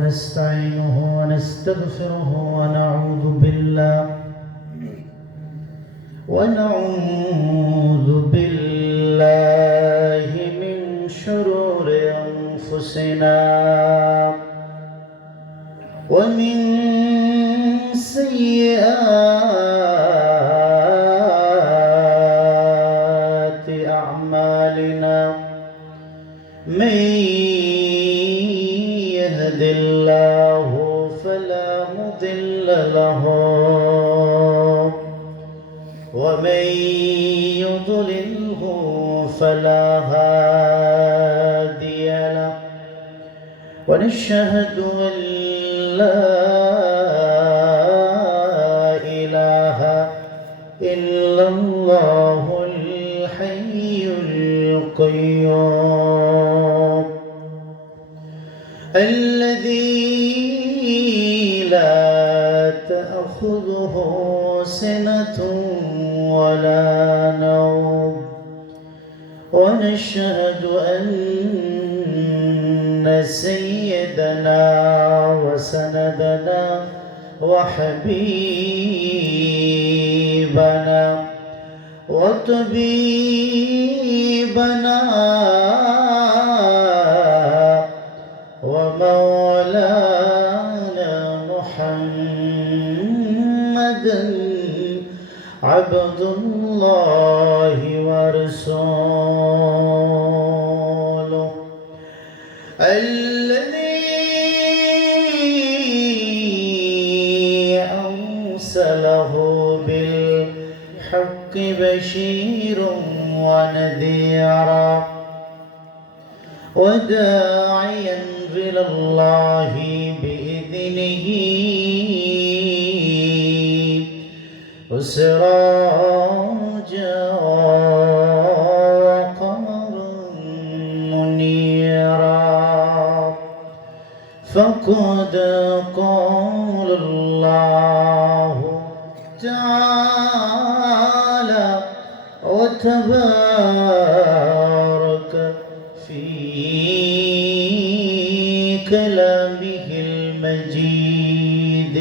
نستعينه ونستغفره ونعوذ بالله من شرور أنفسنا ومن سيئات أعمالنا من يهد الله فلا مضل له ومن يضلله فلا هادي له ونشهد أن لا إله إلا الله الحي القيوم الذي لا تأخذه سنة ولا نوم ونشهد أن سيدنا وسندنا وحبيبنا وطبيبنا ومولانا محمدا عبد الله ورسوله الذي أرسله بالحق بشيرا ونذيرا وداعيا إلى الله بإذنه وسراجا وقمرا منيرا فقد قال الله تعالى وتبارك في كلامه المجيد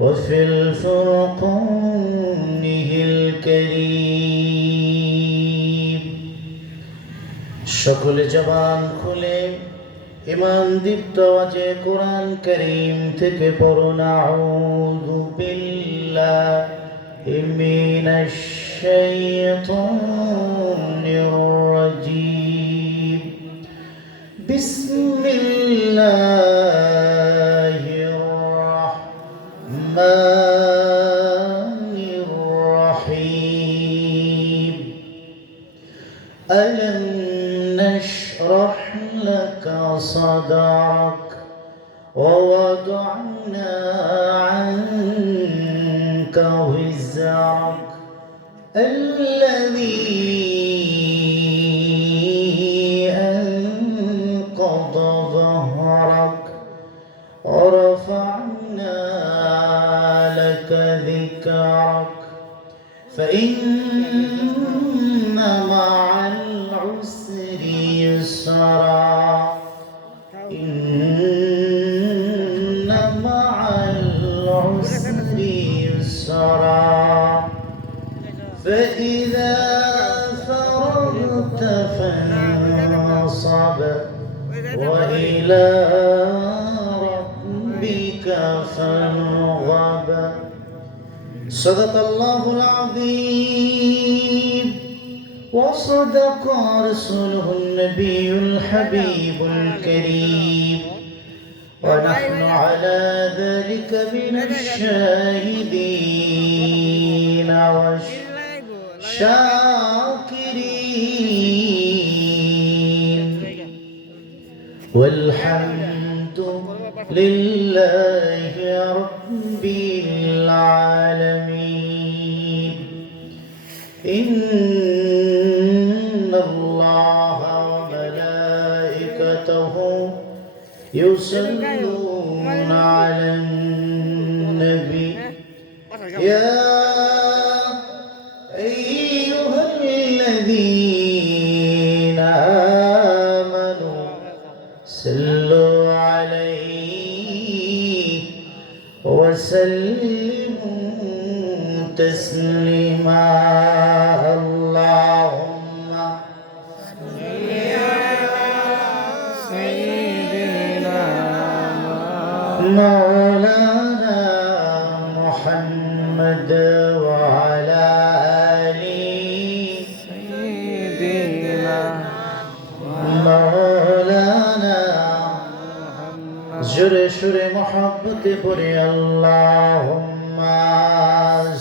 وفي الفرقانه الكريم সকলে জবান খুলে ঈমান দীপ্ত আওয়াজে কোরআন কারীম থেকে পড়ুন আউযু বিল্লাহি মিনাশ শাইতানির রাজীম বিসমিল্লাহির রাহমানির রহিম আলাম نشرح لك صدرك ووضعنا عنك وزرك الذي أنقض ظهرك ورفعنا لك ذكرك فإن مع العسر يسرا إن مع العسر يسرا فإذا فرغت فانصب وإلى ربك فارغب صدق الله العظيم وصدق رسوله النبي الحبيب الكريم ونحن على ذلك من الشاهدين والشاكرين والحمد لله رب العالمين إن الله وملائكته يصلون على النبي يا أيها الذين آمنوا صلوا عليه وسلموا تسليما اللهم صل على سيدنا مولانا محمد وعلى آل سيدنا مولانا جرے شرے محبت پوری اللہم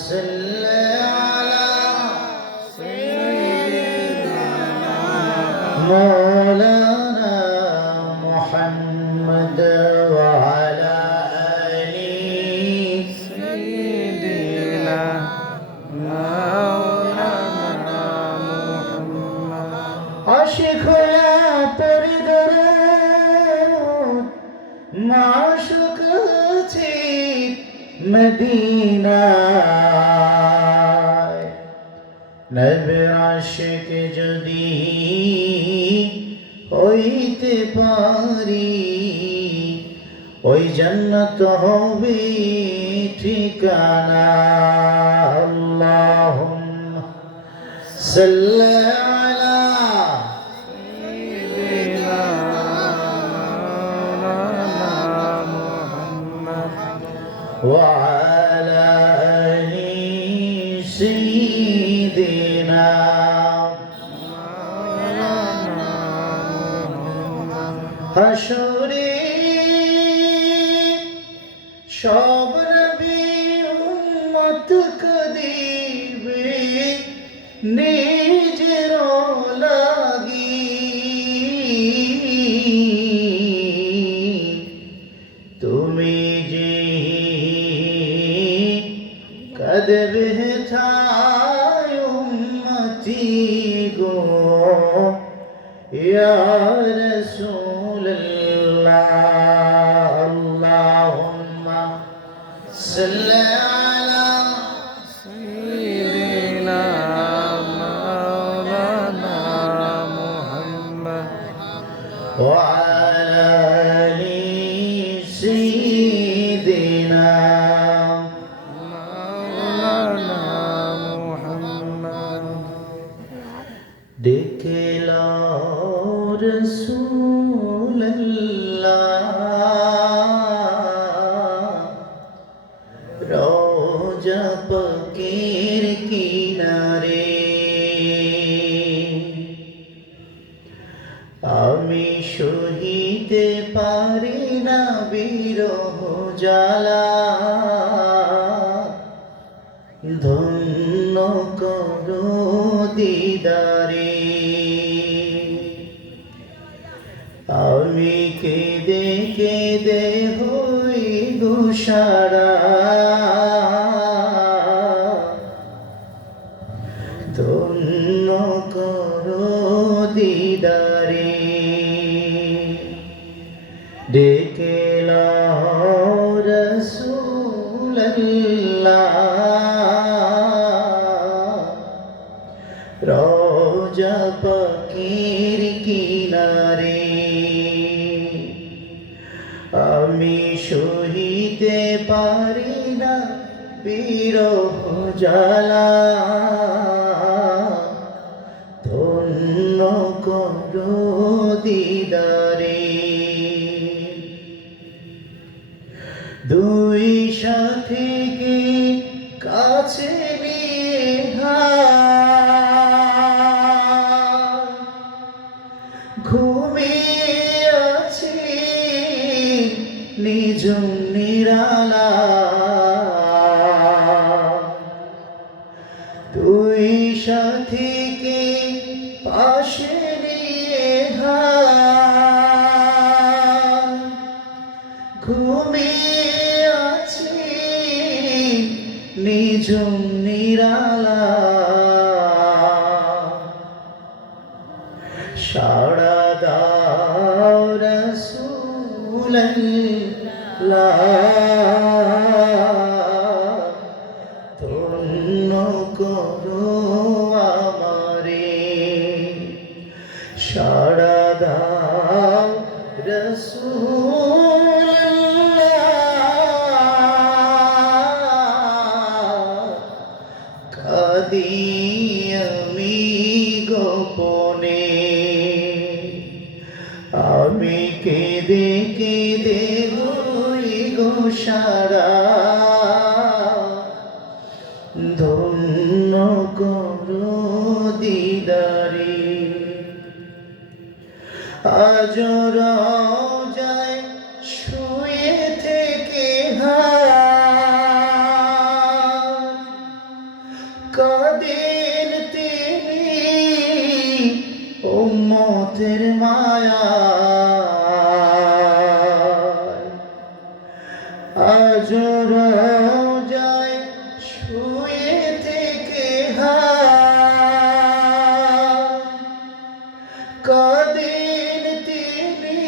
صلی علی سیدنا مولانا محمد وعلى آل سیدنا مولانا محمد عاشق یا پر درود معشوق আছি মদিনায় নবীর আশিক যদি হইতে পারি ওই জান্নাত হবে ঠিকানা আল্লাহুম্মা সাল্লি আলা وعلى آل سيدنا হাসরে সব নবী উম্মত কদিবে নিজের লাগি তুমি যে কদবে থায় উম্মতি গো ইয়া রাসূলুল্লাহ আল্লাহুম্মা সাল্লি আলা সাইয়্যিদিনা মাওলানা মুহাম্মদ ওয়া আলা আলি সাইয়্যিদিনা দেখলা রাসূলুল্লাহ রওজা পাকের কিনারে আমি সহিতে পারি না বিরহ জ্বালা ধন্য করো দিদারে আমি কেঁদে কেঁদে হই গোসারা ধন্য করো দিদারে ডেকে লাও রাসূলুল্লাহ রওজা পাকের কিনারে আমি সহিতে পারি না বিরহ জ্বালা ধন্য করো দিদারে দুই সাথীকে কাছে নিয়ে ঘুমিয়ে আছি নিঝুম নিরালা দুই সাথীকে পাশে নিয়ে ঘুমিয়ে আছি নিঝুম নিরালা সাড়া দাও রাসূলুল্লাহ ধন্য করো আমারে সাড়া দাও রাসূলুল্লাহ দেহই গো সারা ধন্য করো দিদারে আজ রওজায় শুয়ে থেকে কাঁদেন তিনি উম্মতের মায়ায় আজ রওজায় শুয়ে থেকে কাঁদেন তিনি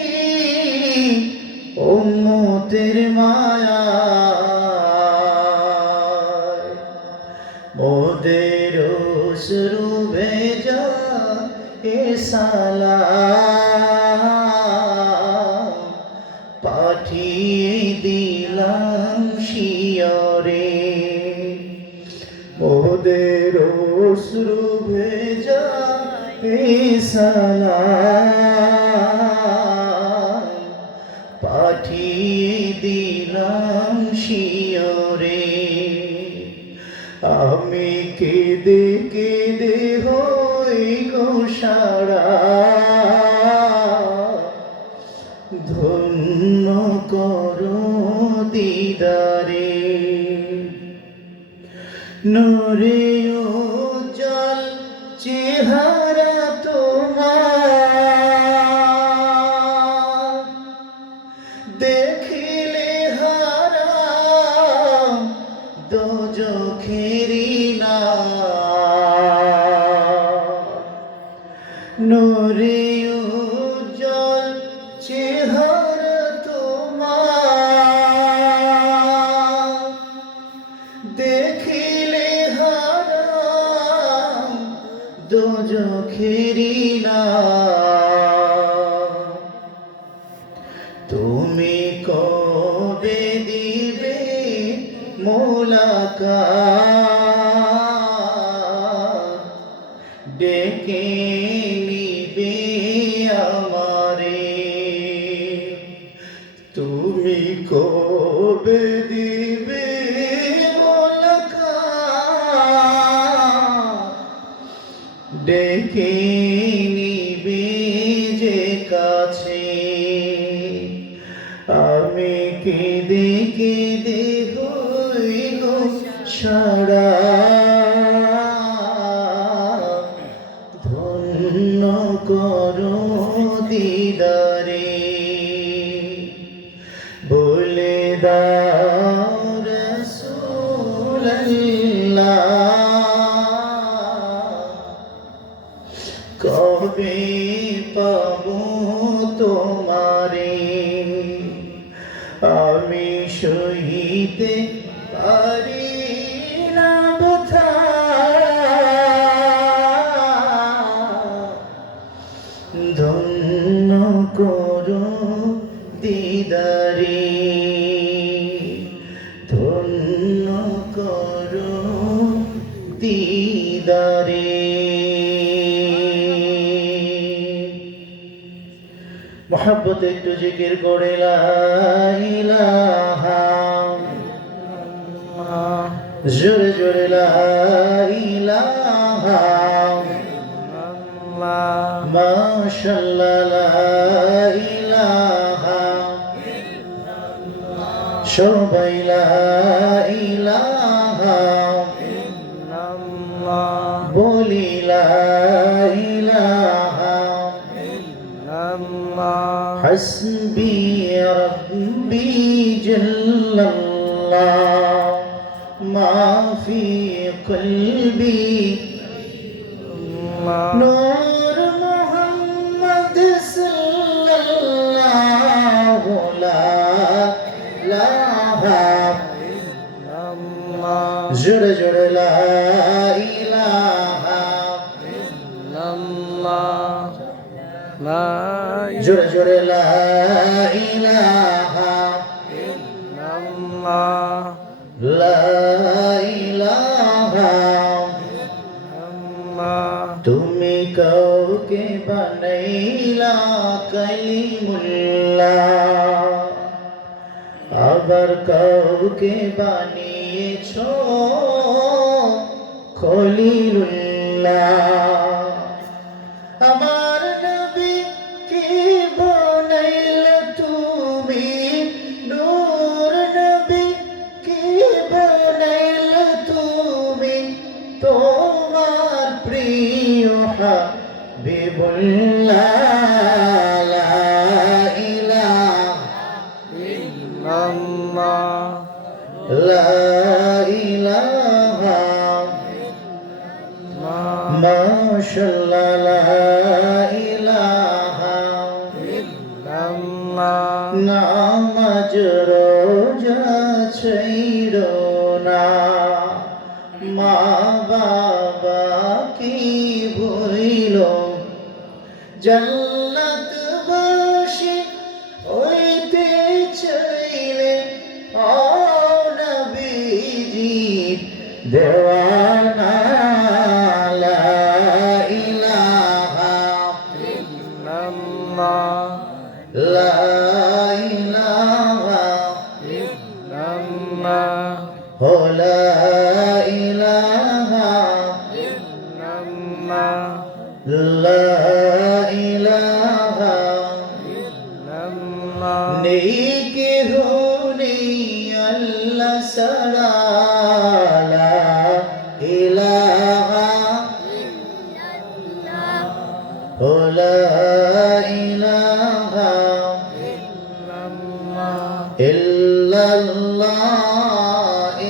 উম্মতের মায়ায় মোদের অশ্রু ভেজা এ সালাম পাঠিয়ে দিলাম শিয়রে মোদের অশ্রু ভেজা এ সালাম পাঠিয়ে দিলাম শিয়রে আমি কেঁদে কেঁদে হই গো সারা ধন্য করো দিদারে নূরে উজ্জ্বল চেহারা তোমার দেখিলে হারাম দোজখেরি না নূরে উজ্জ্বল চেহারা তোমার দেখিলে হারাম দোজখেরি না তুমি কবে দিবে মোলাকাত ডেকে নিবে আমারে তুমি কবে দিবে মোলাকাত ডেকে নিবে যে কাছে আমি কেঁদে কেঁদে হই গো সারা ধন্য করো দিদারে বলে দাও রাসূলুল্লাহ কবে পাবো তোমারে আমি সহিতে পারি না ব্যথা ধন্য করো দিদারে ধন্য করো দিদারে मोहब्बत একটু জিকির করে লা ইলাহা জোরে জোরে লা ইলাহা মাশাআল্লাহ লা ইলাহা সবাই লা ইলাহা বলি লা ইলাহা حسبي ربي جل الله ما في قلبي نور محمد صلى الله لا إله جر جر لا إله إلا الله জোরে জোরে লা ইলাহা ইল্লাল্লাহ লা ইলাহা ইল্লাল্লাহ তুমি কাউকে বানাইলা কালিমুল্লাহ আবার কাউকে বানিয়েছো খলিলুল্লাহ। আমার নবী কি বানাইলে তুমি নূর, নবী কি বানাইলে তুমি তোমার প্রিয় হাবিবুল্লাহ। লা ইলাহা ইল্লাল্লাহ, লা ইলাহা মাশাআল্লাহ, লা ইলাহা ইল্লাল্লাহ। নামাজ রোজা ছাইড়ো না, মা বাবা কি ভুলিল, জান্নাতবাসী হইতে চাইলে ও নবীজি দেওয়ানা। লা ইলাহা ইল্লাল্লাহ, লা ইলাহা ইল্লাল্লাহ, ও লা ইলাহা ইল্লাল্লাহ, লা ইলাহা ইল্লাল্লাহ। নেই কেহু নেই আল্লাহ ছাড়া, লা ইলাহা ইল্লাল্লাহ, ও লা ইলাহা ইল্লাল্লাহ, ইল্লাল্লাহ,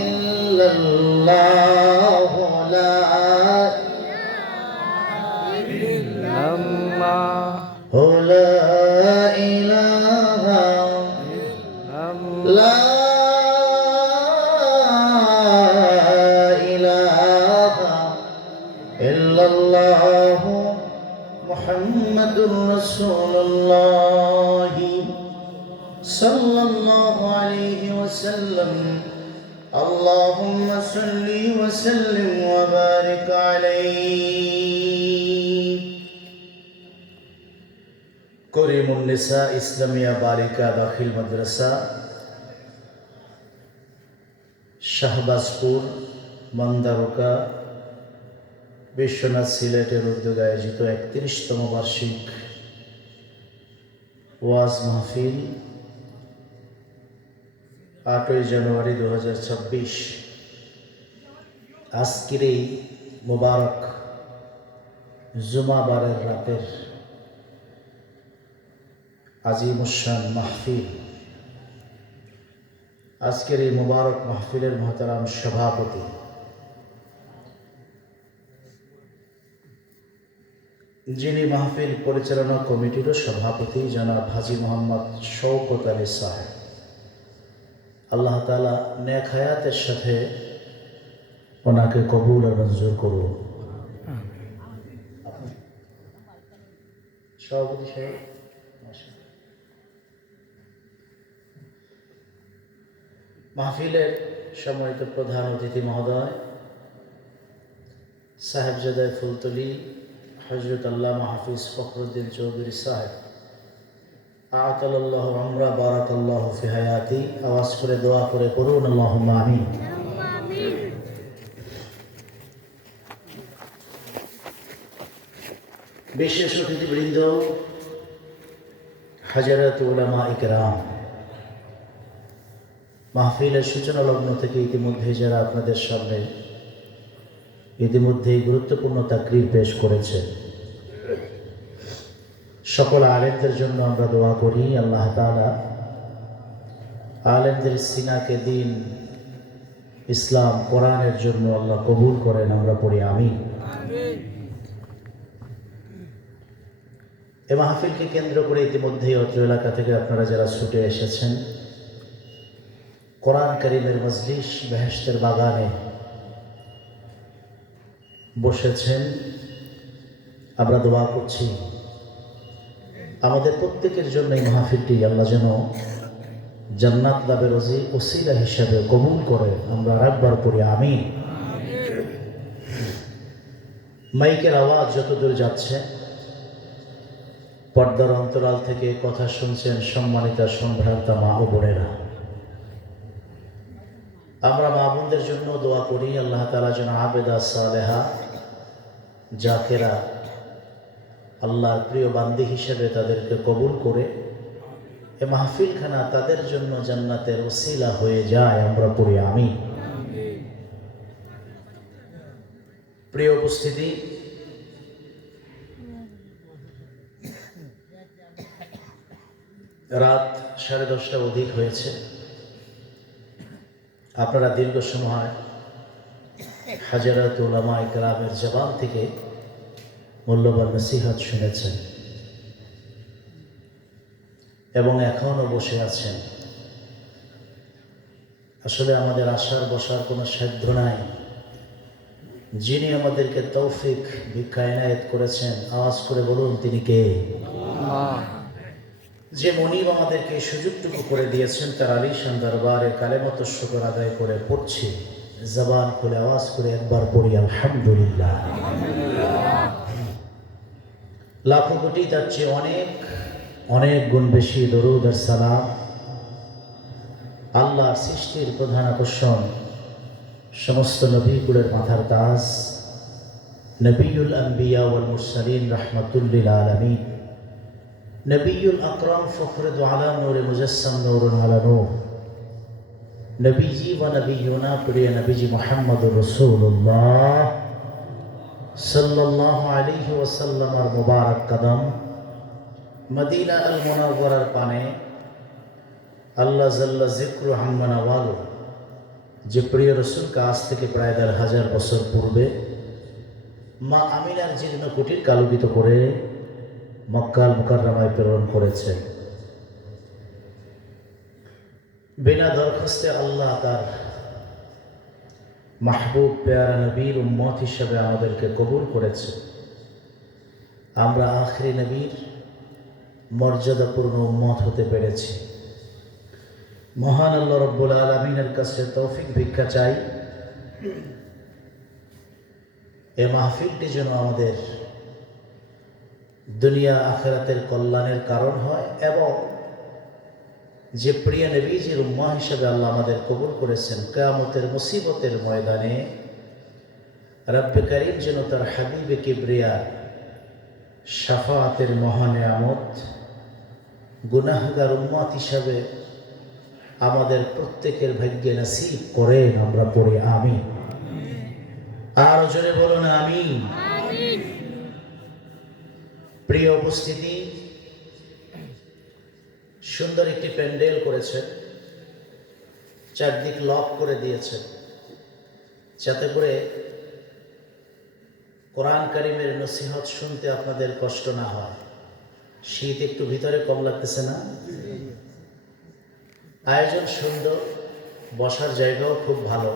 ইল্লাল্লাহ, লা ইল্লাল্লাহ, ও লা ইলাহা ইল্লাল্লাহ, লা ইলাহা ইল্লাল্লাহ মুহাম্মাদুর রাসূলুল্লাহ সাল্লাল্লাহু আলাইহি ওয়াসাল্লাম। আল্লাহুম্মা সাল্লি ওয়া সাল্লিম ওয়া বারিক আলাইহি। করিমুন নিসা ইসলামিয়া বালিকা দাখিল মাদ্রাসা, শাহবাজপুর, মন্দারকা, বিশ্বনাথ সিলেটের উদ্যোগে আয়োজিত ৩১তম বার্ষিক ওয়াজ মাহফিল ৮ই জানুয়ারি ২০২৬। আজকের এই মোবারক জুমাবারের রাতের আজিমুশান মাহফিল, আজকের এই মোবারক মাহফিলের মহতারাম সভাপতি যিনি মাহফিল পরিচালনা কমিটিরও সভাপতি জনাব হাজী মোহাম্মদ শওকত আলী সাহেব, আল্লাহ তাআলা নেক হায়াতের সাথে ওনাকে কবুল আর মঞ্জুর করুন। সভাপতি সাহেব, মাহফিলের সম্মানিত প্রধান অতিথি মহোদয় সাহেবজাদা ফুলতলি হযরত আল্লামা হাফিজ ফখরুদ্দিন চৌধুরী সাহেব, আতালাল্লাহু আমরা বারাকাল্লাহু ফি হায়াতি। আওয়াজ করে দোয়া করে পড়ুন আল্লাহুম্মা আমিন। বিশেষ অতিথিবৃন্দ, হাজারাত উলামা ইকরাম, মাহফিলের সূচনা লগ্ন থেকে ইতিমধ্যে যারা আপনাদের সামনে ইতিমধ্যেই গুরুত্বপূর্ণ তাকরীর পেশ করেছে, সকল আলেমদের জন্য আমরা দোয়া করি আল্লাহ তাআলা আলেমদের সিনাকে দিন, ইসলাম, কোরআনের জন্য আল্লাহ কবুল করেন। আমরা পড়ি আমিন। এ মাহফিলকে কেন্দ্র করে ইতিমধ্যেই অত্র এলাকা থেকে আপনারা যারা ছুটে এসেছেন, কোরআন কারীমের মজলিস বেহেশতের বাগানে বসেছেন, আমরা দোয়া করছি আমাদের প্রত্যেকের জন্য এই মাহফিলটি আল্লাহ যেন জান্নাত লাভের ওসিলা হিসাবে কবুল করে। আমরা আরেকবার পড়ি আমিন। মাইকের আওয়াজ যতদূর যাচ্ছে, পর্দার অন্তরাল থেকে কথা শুনছেন সম্মানিতা সম্ভ্রান্তা মা ও বোনেরা, আমরা মা বোনদের জন্য দোয়া করি আল্লাহ তাআলা যেন আবেদা সালেহা জাকেরা আল্লাহর প্রিয় বান্দি হিসেবে তাদেরকে কবুল করে এ মাহফিলখানা তাদের জন্য জান্নাতের ওসিলা হয়ে যায়। আমরা পড়ি আমিন। প্রিয় উপস্থিতি, রাত 10:30 অধিক হয়েছে। আপনারা দীর্ঘ সময় হাজারাত উলামা ইকরামের জবান থেকে মূল্যবান নসিহত শুনেছেন এবং এখনও বসে আছেন। আসলে আমাদের আসার বসার কোনো সাধ্য নাই। যিনি আমাদেরকে তৌফিক ভিক্ষা এনায়েত করেছেন, আওয়াজ করে বলুন তিনি কে? যে মনিব আমাদেরকে সুযোগটুকু করে দিয়েছেন, তার আলিশান দরবারে কালেমত শুকর আদায় করে পড়ছি। জবান খুলে আওয়াজ করে একবার পড়ি আলহামদুলিল্লাহ। লাখো কোটি তার চেয়ে অনেক অনেক গুণ বেশি দরুদ আর সালাম আল্লাহর সৃষ্টির প্রধান আকর্ষণ, সমস্ত নবীকুলের মাথার তাজ, নবিয়ুল আম্বিয়া ওয়াল মুরসালিন রাহমাতুল লিল আলামিন, নবিয়ুল আকরাম ফখরে দু আলাম নূরে মুজাসসাম নূরুন আলা নূর, নবীজি ওয়া নবিয়ুনা প্রিয় নবীজি মুহাম্মদুর রাসূলুল্লাহ সাল্লাল্লাহু আলাইহি ওয়াসাল্লামের মুবারক কদম মদিনা আল মুনাওয়ারার পানে আল্লাহ জাল্লা যিকরু হাম্মানা ওয়ালু, যে প্রিয় রসুলকে আজ থেকে প্রায় ১,৫০০ বছর পূর্বে মা আমিনার জীর্ণ কুটির আলোকিত করে মক্কাল মুকাররমায় প্রেরণ করেছেন। বিনা দরখাস্তে আল্লাহ তার মাহবুব পেয়ারা নবীর উম্মত হিসেবে আমাদেরকে কবুল করেছে। আমরা আখরি নবীর মর্যাদাপূর্ণ উম্মত হতে পেরেছি। মহান আল্লাহ রব্বুল আলামিনের কাছে তৌফিক ভিক্ষা চাই, এ মাহফিলটি যেন আমাদের দুনিয়া আখিরাতের কল্যাণের কারণ হয় এবং যে প্রিয় নবীজির উম্মাহ হিসেবে আল্লাহ আমাদের কবুল করেছেন, কিয়ামতের মুসিবতের ময়দানে রব্বে করিম যেন তার হাবিবে কিবরিয়া শাফাআতের মহানিয়ামত গুনাহগার উম্মত হিসাবে আমাদের প্রত্যেকের ভাগ্যে নসিব করেন। আমরা পড়ি আমিন। আর জোরে বলুন আমিন। প্রিয় উপস্থিতি, সুন্দর একটি প্যান্ডেল করেছেন, চারদিক লক করে দিয়েছেন যাতে করে কোরআন কারিমের নসিহত শুনতে আপনাদের কষ্ট না হয়। শীত একটু ভিতরে কম লাগতেছে না? আয়োজন সুন্দর, বসার জায়গাও খুব ভালো,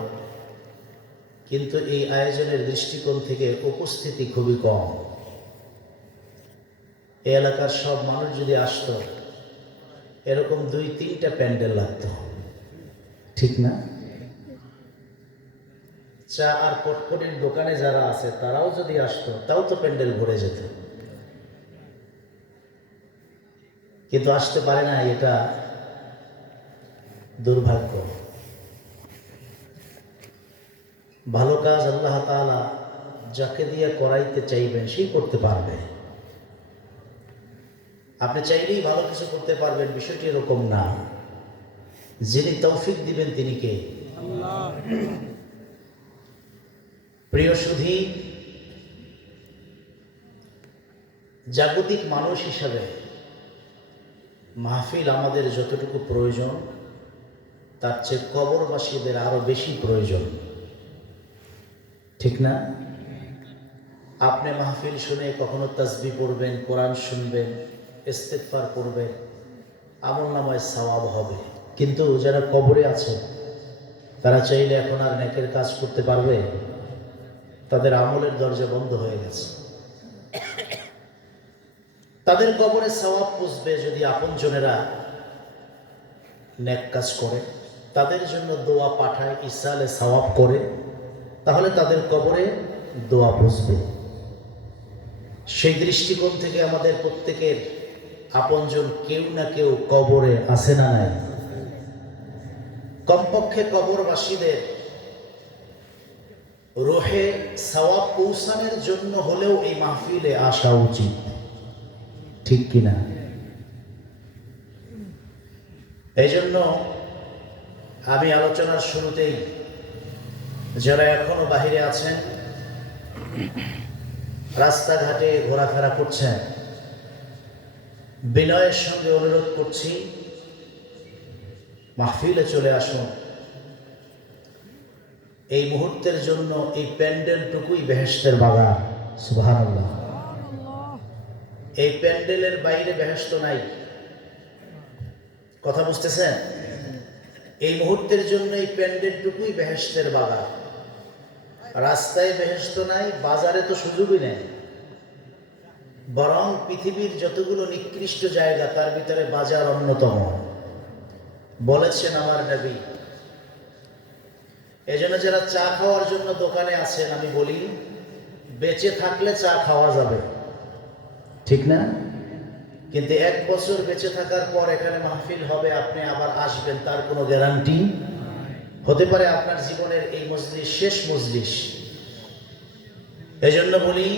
কিন্তু এই আয়োজনের দৃষ্টিকোণ থেকে উপস্থিতি খুবই কম। এই এলাকার সব মানুষ যদি আসতো, এরকম 2-3টা প্যান্ডেল লাগতো, ঠিক না? চা আর পটপটির দোকানে যারা আছে তারাও যদি আসতো, তাও তো প্যান্ডেল ভরে যেত, কিন্তু আসতে পারে না। এটা দুর্ভাগ্য। ভালো কাজ আল্লাহ তাআলা যাকে দিয়ে করাইতে চাইবেন সেই করতে পারবে। আপনি চাইলেই ভালো কিছু করতে পারবেন, বিষয়টি এরকম না। যিনি তৌফিক দিবেন তিনি কে? আল্লাহ। প্রিয় সুধী, জাগতিক মানুষ হিসাবে মাহফিল আমাদের যতটুকু প্রয়োজন, তার চেয়ে কবরবাসীদের আরো বেশি প্রয়োজন, ঠিক না? আপনি মাহফিল শুনে কখনো তাসবিহ পড়বেন, কোরআন শুনবেন, ইস্তিগফার করবেন, আমলনামায় সওয়াব হবে, কিন্তু যারা কবরে আছে তারা চাইলে এখন আর নেকের কাজ করতে পারবে? তাদের আমলের দরজা বন্ধ হয়ে গেছে। তাদের কবরে সওয়াব পুষবে যদি আপনজনেরা নেক কাজ করে, তাদের জন্য দোয়া পাঠায়, ইসালে সওয়াব করে, তাহলে তাদের কবরে দোয়া পুষবে। সেই দৃষ্টিকোণ থেকে আমাদের প্রত্যেকের আপনজন কেউ না কেউ কবরে আছে না নাই? কমপক্ষে কবরবাসীদের রুহে সওয়াব পৌঁছানোর জন্য হলেও এই মাহফিলে আসা উচিত, ঠিক কিনা? এই জন্য আমি আলোচনার শুরুতেই যারা এখনো বাহিরে আছেন, রাস্তাঘাটে ঘোরাফেরা করছেন, বিনয়ের সঙ্গে অনুরোধ করছি মাহফিলে চলে আসুন। এই মুহূর্তের জন্য এই প্যান্ডেলটুকুই বেহেশতের বাগান। সুবহানাল্লাহ। এই প্যান্ডেলের বাইরে বেহেশত নাই। কথা বুঝতেছেন? এই মুহূর্তের জন্য এই প্যান্ডেলটুকুই বেহেশতের বাগান। রাস্তায় বেহেশত নাই, বাজারে তো সুযোগই নেই। বরং পৃথিবীর যতগুলো নিকৃষ্ট জায়গা তার ভিতরে বাজার অন্যতম, বলেছেন আমার নবী। এজন্য যারা চা খাওয়ার জন্য দোকানে আছেন, আমি বলি বেঁচে থাকলে চা খাওয়া যাবে, ঠিক না? কিন্তু 1 বছর বেঁচে থাকার পর এখানে মাহফিল হবে, আপনি আবার আসবেন, তার কোনো গ্যারান্টি হতে পারে আপনার জীবনের এই মজলিস শেষ মজলিস। এজন্য বলি,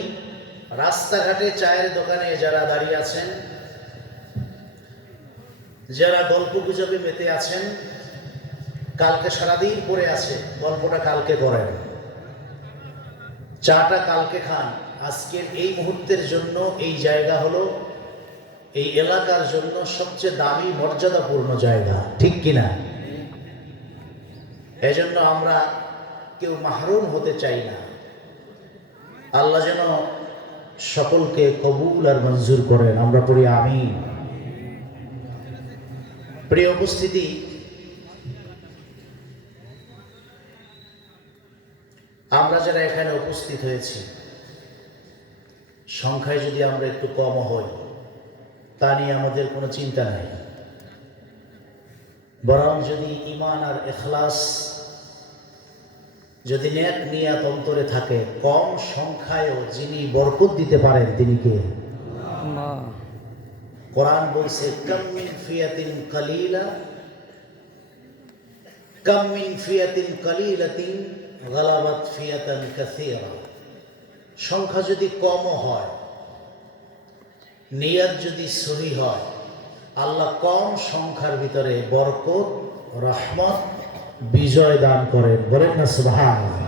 রাস্তাঘাটে চায়ের দোকানে যারা দাঁড়িয়ে আছেন, যারা গল্প গুজবে মেতে আছেন, কালকে সারাদিন পড়ে আছে, গল্পটা কালকে করেন, চাটা কালকে খান। আজকের এই মুহূর্তের জন্য এই জায়গা হলো এই এলাকার জন্য সবচেয়ে দামি মর্যাদাপূর্ণ জায়গা, ঠিক কিনা? এজন্য আমরা কেউ মাহরুম হতে চাই না। আল্লাহ যেন সকলকে কবুল আর মঞ্জুর করেন, আমরা পড়ি আমিন। প্রিয় উপস্থিতি, আমরা যারা এখানে উপস্থিত হয়েছি, সংখ্যায় যদি আমরা একটু কম হই তা নিয়ে আমাদের কোনো চিন্তা নাই। বরং যদি ঈমান আর ইখলাস, যদি নেক নিয়াত অন্তরে থাকে, কম সংখ্যায়ও যিনি বরকত দিতে পারেন তিনি কে? আল্লাহ। কোরআন বলছে কাম মিন ফিয়াতিন কালিলা, কাম মিন ফিয়াতিন কালিলাতিন গালাবাত ফিয়াতান কাসীরা। সংখ্যা যদি কম হয়, নিয়ত যদি সহি হয়, আল্লাহ কম সংখ্যার ভিতরে বরকত, রহমত, বিজয় দান করেন। বলেন না সুবহানাল্লাহ।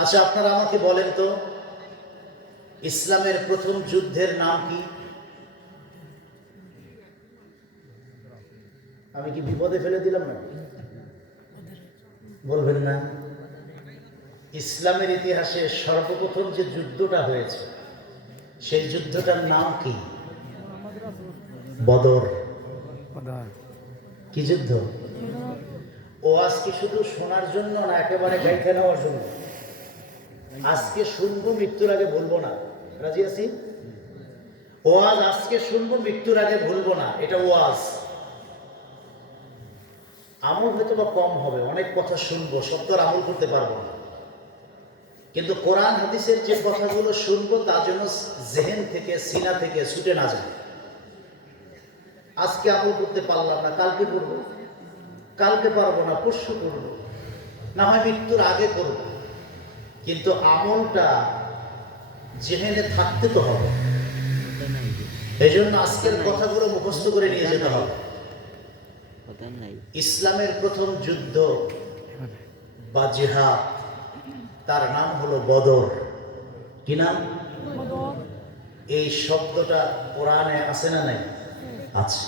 আচ্ছা, আপনারা আমাকে বলেন তো, ইসলামের প্রথম যুদ্ধের নাম কি? আমি কি বিপদে ফেলে দিলাম না? বলবেন না? ইসলামের ইতিহাসে সর্বপ্রথম যে যুদ্ধটা হয়েছে সেই যুদ্ধটার নাম কি? বদর। কি যুদ্ধ? ও আজকে শুধু শোনার জন্য না, একেবারে গাইতে নেওয়ার জন্য। আজকে শুনবো, মৃত্যুর আগে ভুলবো না। রাজি আছি? ওয়াজ আজকে শুনবো, মৃত্যুর আগে ভুলবো না, এটা ওয়াজ। আমল হয়তো বা কম হবে, অনেক কথা শুনবো, সব তো আর আমল করতে পারবো না। কিন্তু কোরআন হাদিসের যে কথাগুলো শুনবো তা যেন জেহেন থেকে, সিনা থেকে ছুটে না যায়। আজকে আমল করতে পারলাম না, কালকে করবো, কালকে পারবো না, পরশু করবো, না হয় মৃত্যুর আগে করবো। কিন্তু আমলটা জেহেনে থাকতে তো হবে। এই জন্য আজকের কথাগুলো মুখস্থ করে নিয়ে যেতে হবে। ইসলামের প্রথম যুদ্ধ বা জিহাদ, তার নাম হলো বদর। কি নাম? এই শব্দটা কোরআনে আছে না নাই? আছে।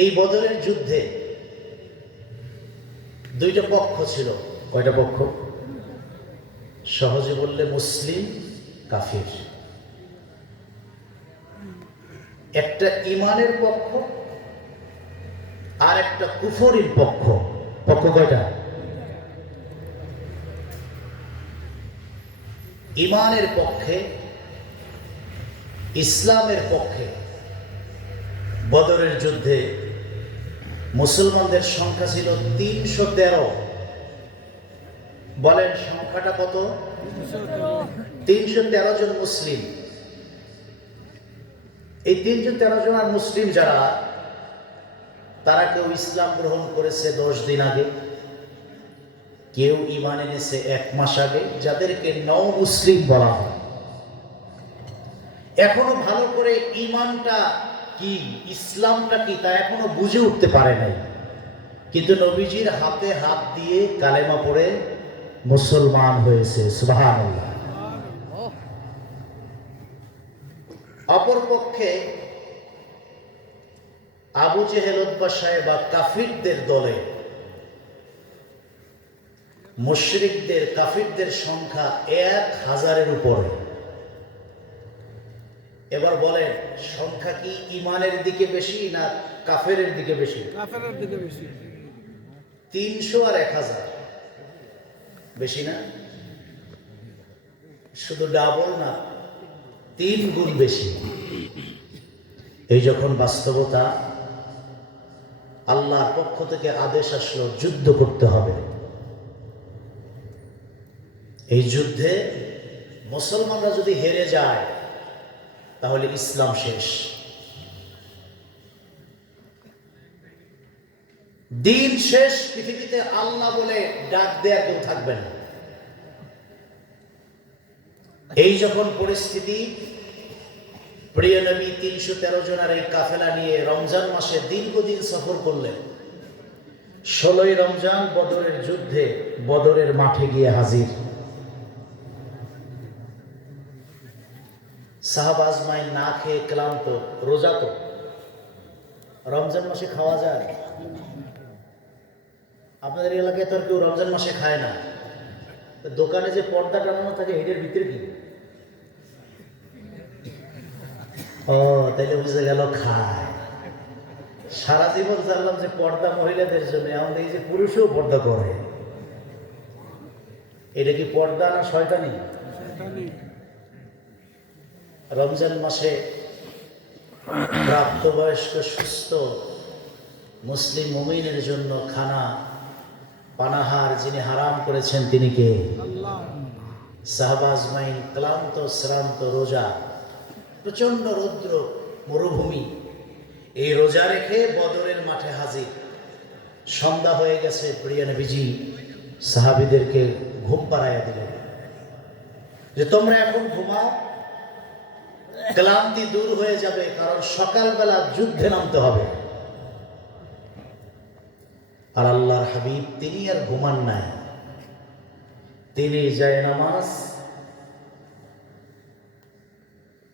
এই বদরের যুদ্ধে দুইটা পক্ষ ছিল। কয়টা পক্ষ? সহজে বললে মুসলিম, কাফির। একটা ঈমানের পক্ষ আর একটা কুফরির পক্ষ। পক্ষ কয়টা? ঈমানের পক্ষে, ইসলামের পক্ষে বদরের যুদ্ধে মুসলমানদের সংখ্যা ছিল 313। বলেন সংখ্যাটা কত? 313 জন মুসলিম। এই 313 জন মুসলিম যারা, তারা কেউ ইসলাম গ্রহণ করেছে 10 দিন আগে, কেউ ঈমান এনেছে 1 মাস আগে, যাদেরকে নও মুসলিম বলা হয়। এখনো ভালো করে ঈমানটা কি, ইসলামটা কি তা এখনো বুঝে উঠতে পারে নাই, কিন্তু নবীজির হাতে হাত দিয়ে কালেমা পড়ে মুসলমান হয়েছে। সুবহানাল্লাহ। অপরপক্ষে আবু জেহেল উতবা সাহেব কাফিরদের দলে মুশরিকদের, কাফিরদের সংখ্যা 1000-এর উপরে। এবার বলেন, সংখ্যা কি ঈমানের দিকে বেশি না কাফেরের দিকে বেশি? কাফেরের দিকে বেশি। 300 আর 1000 বেশি না? শুধু ডাবল না, 3 গুণ বেশি। এই যখন বাস্তবতা, আল্লাহর পক্ষ থেকে আদেশ আসলো যুদ্ধ করতে হবে। এই যুদ্ধে মুসলমানরা যদি হেরে যায় তাহলে ইসলাম শেষ, দিন শেষ। পৃথিবীতে আল্লাহ বলে ডাক দেয়া কেউ থাকবে না। এই যখন পরিস্থিতি, প্রিয় নবী 313 জনের এই কাফেলা নিয়ে রমজান মাসে দীর্ঘদিন সফর করলেন। 16ই রমজান বদরের যুদ্ধে বদরের মাঠে গিয়ে হাজির। সাহাবা আজমাইন না খেয়ে ক্লান্ত, রোজা তো রমজান মাসে খাওয়া যায়? আপনাদের এলাকায় তো আর কেউ রমজান মাসে খায় না। দোকানে যে পর্দা টানানো থাকে এটার ভিতরে কি? ও, তাইলে বুঝে গেল খায়। সারা জীবন জানলাম যে পর্দা মহিলাদের জন্য, এখন দেখি যে পুরুষও পর্দা করে। এটা কি পর্দা না শয়তানি? রমজান মাসে প্রাপ্তবয়স্ক সুস্থ মুসলিম মুমিনের জন্য খানা পানাহার যিনি হারাম করেছেন তিনি কে? সাহাবা আজমাইন ক্লান্ত শ্রান্ত, রোজা, প্রচন্ড রৌদ্র, মরুভূমি, এই রোজা রেখে বদরের মাঠে হাজির। সন্ধ্যা হয়ে গেছে, প্রিয় নবীজি সাহাবীদেরকে ঘুম পাড়াইয়া দিলেন যে তোমরা এখন ঘুমাও, ক্লান্তি দূর হয়ে যাবে, কারণ সকালবেলা যুদ্ধে নামতে হবে। আর আল্লাহর হাবিব তিনি আর ঘুমান নাই, তিনি জায়নামাজ,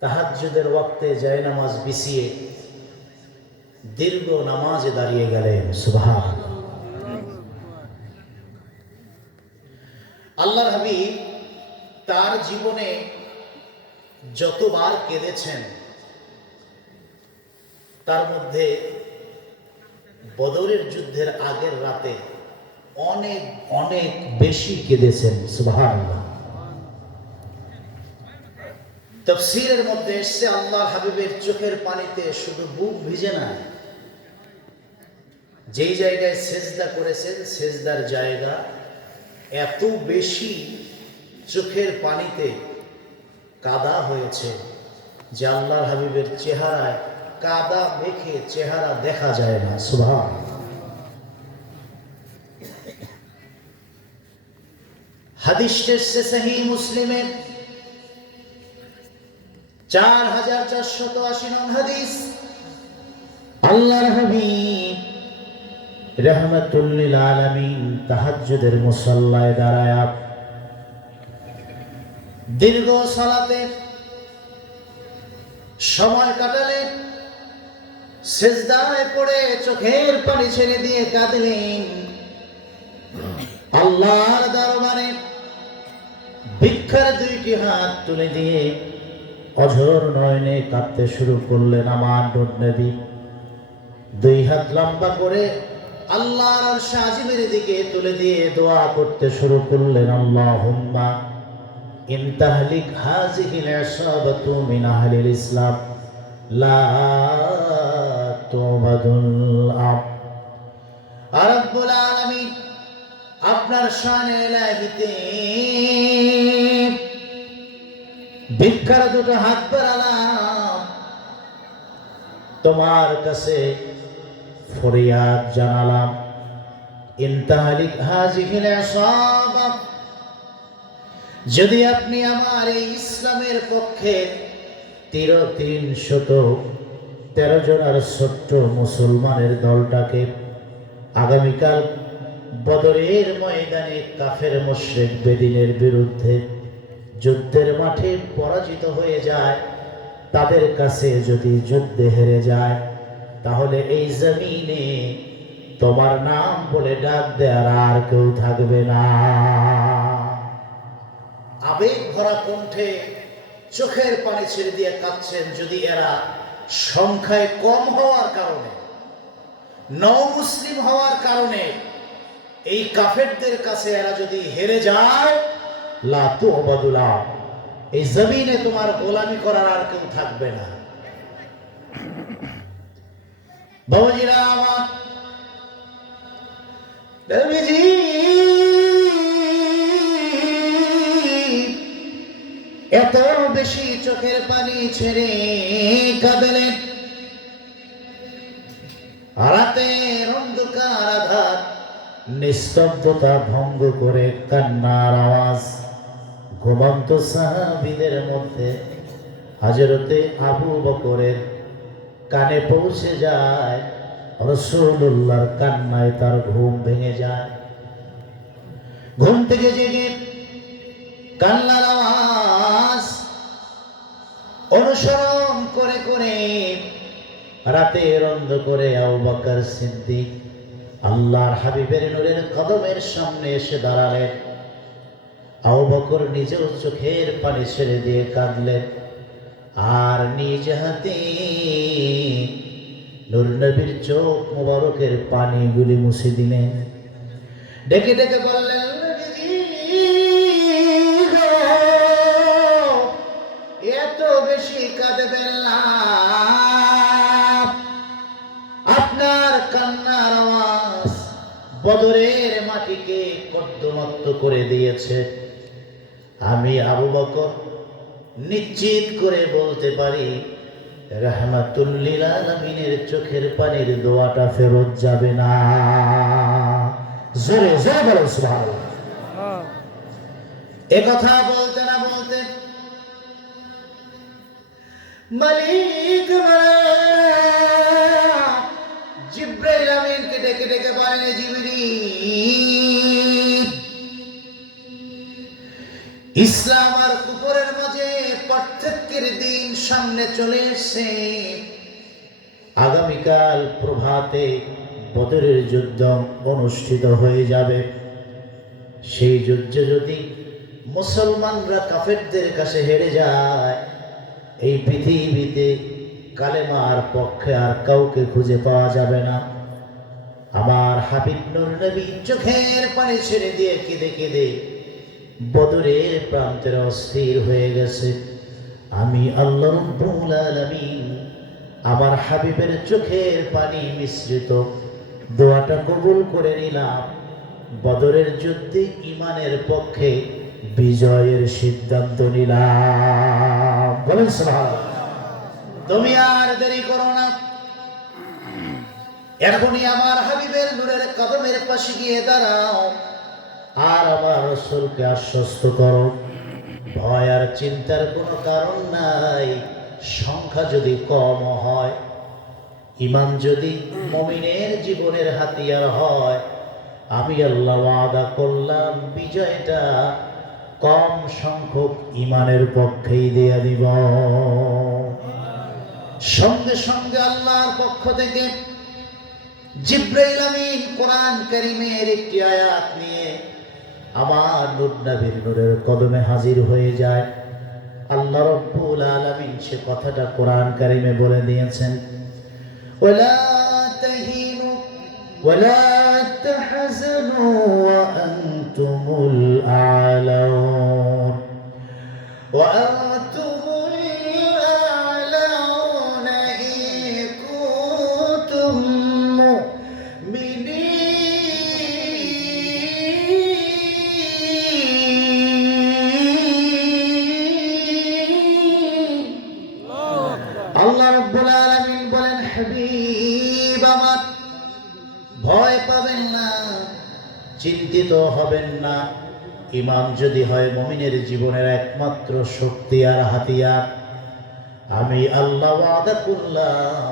তাহাজ্জুদের ওয়াক্তে জায়নামাজ বিছিয়ে দীর্ঘ নামাজে দাঁড়িয়ে গেলেন। সুবহানাল্লাহ। আল্লাহর হাবিব তার জীবনে যতবার কেঁদেছেন তার মধ্যে বদরের যুদ্ধের আগের রাতে অনেক অনেক বেশি কেঁদেছেন। সুবহানাল্লাহ। তাফসীরের মধ্যে এসেছে আল্লাহর হাবিবের চোখের পানিতে শুধু বুক ভিজে না, যেই জায়গায় সেজদা করেছেন সেজদার জায়গা এত বেশি চোখের পানিতে কাদা হয়েছে যে আল্লাহর হাবিবের চেহারায় কাদা মেখে চেহারা দেখা যায় না। সুবহানাল্লাহ। হাদিস এসেছে সহিহ মুসলিমের 4480 নং হাদিস। আল্লাহর হাবিব রাহমাতুল লিল আলামিন তাহাজ্জুদের মুসাল্লায় দাঁড়ায়া দীর্ঘ সালাতে সময় কাটালেন, সিজদায় পড়ে চোখের পানি ছেড়ে দিয়ে কাঁদলেন। আল্লাহর দরবারে ভিক্ষার 2টি হাত তুলে দিয়ে অঝোর নয়নে কাঁদতে শুরু করলেন। আমার নবী 2 হাত লম্বা করে আল্লাহর আরশ আজিমের দিকে তুলে দিয়ে দোয়া করতে শুরু করলেন। আল্লাহুম্মা ইন তাহলিক হাযিহিল ইসাবাতু মিন আহলিল ইসলাম লা তুবাদুল আব। রব্বুল আলামিন আপনার শানে ইলাহিতে ভিক্ষার 2টো হাত বাড়ালাম, তোমার কাছে ফরিয়াদ জানালাম, ইনতাহালিক হাযিহিল ইসাবা, যদি আপনি আমার এই ইসলামের পক্ষে 313 জনের ছোট্ট মুসলমানের দলটাকে আগামীকাল বদরের ময়দানে কাফের মুশরিক বেদিনের বিরুদ্ধে যুদ্ধের মাঠে পরাজিত হয়ে যায়, তাদের কাছে যদি যুদ্ধে হেরে যায়, তাহলে এই জমিনে তোমার নাম বলে ডাক দেওয়ার আর কেউ থাকবে না। আবেগ ভরা কণ্ঠে চোখের পানি ছেড়ে দিয়ে কাঁদছেন। যদি এরা সংখ্যায় কম হওয়ার কারণে, মুসলিম হওয়ার কারণে এই কাফেরদের কাছে এরা যদি হেরে যায়, লা তু'বাদুলা, এই জমিনে তোমার গোলামি করার আর কেউ থাকবে না। বাবাজিরা আমার, নবীজি এত বেশি চোখের পানি ছেড়ে কাঁদলেন, রাতের অন্ধকার আধার নিস্তব্ধতা ভঙ্গ করে কান্নার আওয়াজ ঘুমন্ত সাহাবীদের মধ্যে হযরতে আবু বকরের কানে পৌঁছে যায়। রাসূলুল্লাহর কান্নায় তার ঘুম ভেঙে যায়। ঘুম থেকে জেগে কান্নার আওয়াজ অনুসরণ করে করে রাতের অন্ধকারে আবু বকর সিদ্দিক আল্লাহর হাবিবের নূরের কদমের সামনে এসে দাঁড়ালেন। আবু বকর নিজেও চোখের পানি ছেড়ে দিয়ে কাঁদলেন, আর নিজ হাতে নূর নবীর চোখ মোবারকের পানিগুলি মুছে দিলেন। ডেকে ডেকে বললেন, এত বেশি কাঁদবেন না, আপনার কান্নার আওয়াজ বদরের মাটিকে কর্দমাক্ত করে দিয়েছে। আমি আবু বকর নিশ্চিত করে বলতে পারি, রাহমাতুল লিল আলামিনের চোখের পানির দোয়াটা ফেরত যাবে না। জোরে জোরে বলুন সুবহানাল্লাহ। একথা বলতে না বলতে মালিক জিবরাইল আমিনকে ডেকে ডেকে বলেন, জিবরিল, ইসলাম আর কুফরের মাঝে পার্থক্যের দিন সামনে চলে এসেছে। আগামীকাল প্রভাতে বদরের যুদ্ধ অনুষ্ঠিত হয়ে যাবে। সেই যুদ্ধে যদি মুসলমানরা কাফেরদের কাছে হেরে যায়, এই পৃথিবীতে কালেমার পক্ষে আর কাউকে খুঁজে পাওয়া যাবে না। আমার হাবিব নূর নবী চোখের পানি ছেড়ে দিয়ে কেঁদে কেঁদে বদরের প্রান্তের অস্থির হয়ে গেছে। আমি আল্লাহ রাব্বুল আলামিন আমার হাবিবের চোখের পানি মিশ্রিত দোয়াটা কবুল করে নিলাম। বদরের যুদ্ধে ঈমানের পক্ষে বিজয়ের সিদ্ধান্ত নিলাম। বলেন সুবহানাল্লাহ। তুমি আর দেরি করো না, এখনই আমার হাবিবের নূরের কদমের পাশে গিয়ে দাঁড়াও, আর আমার রাসূলকে আশ্বস্ত করো, ভয় আর চিন্তার কোনো কারণ নাই। সংখ্যা যদি কম হয়, ঈমান যদি মুমিনের জীবনের হাতিয়ার হয়, আমি আল্লাহ ওয়াদা করলাম বিজয়টা কম সংখ্যক ঈমানের পক্ষেই দিয়ে দিব। সঙ্গে সঙ্গে আল্লাহর পক্ষ থেকে জিবরাইল আমিন কোরআন কারীমের একটি আয়াত নিয়ে আমার নূর নবীর নূরের কদমে হাজির হয়ে যায়। আল্লাহ রাব্বুল আলামিন সে কথাটা কোরআন কারীমে বলে দিয়েছেন, ওয়ালা তাহিনু ওয়ালা তাহজানু ওয়া আনতুমুল আ'লাউন ওয়া আনতুমুল আ'লাউনা ইন কুনতুম হাবিব আমার, ভয় পাবেন না, চিন্তিত হবেন না। ঈমান যদি হয় মুমিনের জীবনের একমাত্র শক্তি আর হাতিয়ার, আমি আল্লাহ ওয়াদা করলাম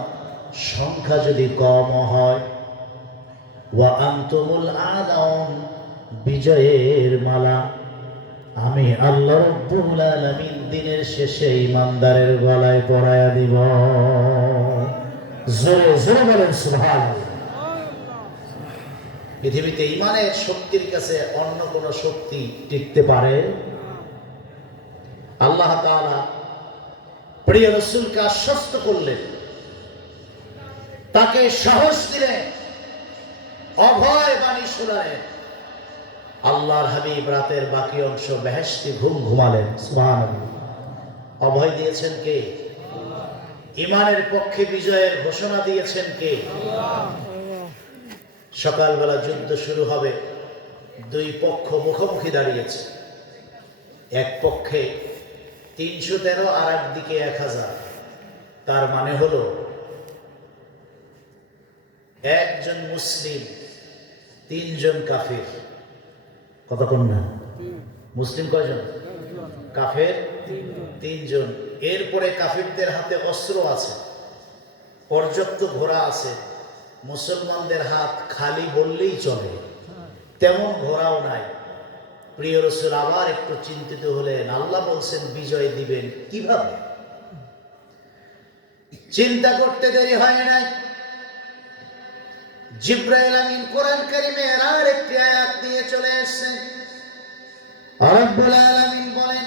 সংখ্যা যদি কম হয়, ওয়া আনতুমুল আলাউন, বিজয়ের মালা আমি আল্লাহ রাব্বুল আলামিন দিনের শেষে ঈমানদারের গলায় পরায়া দিব। জোরে জোরে বলেন সুবহানাল্লাহ। পৃথিবীতে ঈমানের শক্তির কাছে অন্য কোন শক্তি টিকতে পারে? আল্লাহ তাআলা প্রিয় রাসূলকে আশ্বস্ত করলেন, তাকে সাহস দিলেন, অভয় বাণী শোনালেন। আল্লাহর হাবিব রাতের বাকি অংশ বেহেশতি ঘুম ঘুমালেন। সুবহানাল্লাহ। অভয় দিয়েছেন কে? ঈমানের পক্ষে বিজয়ের ঘোষণা দিয়েছেন কে? সকালবেলা যুদ্ধ শুরু হবে, দুই পক্ষ মুখোমুখি দাঁড়িয়েছে। এক পক্ষে 313 আর একদিকে 1000। তার মানে হলো একজন মুসলিম, 3 জন কাফির। কতক্ষণ না? মুসলিম কয়জন? কাফের 3 জন। এরপরে কাফিরদের হাতে অস্ত্র আছে, পর্যাপ্ত ঘোড়া আছে। মুসলমানদের হাত খালি বললেই চলে, তেমন ঘোড়াও নাই। প্রিয় রাসূল আবার একটু চিন্তিত হলেন। আল্লাহ বলছেন বিজয় দিবেন কিভাবে? চিন্তা করতে দেরি হয় নাই, জিবরাইল আমিন কোরআন কারীমের আর একটি আয়াত দিয়ে চলে এসেছেন। রব্বুল আলামিন বলেন,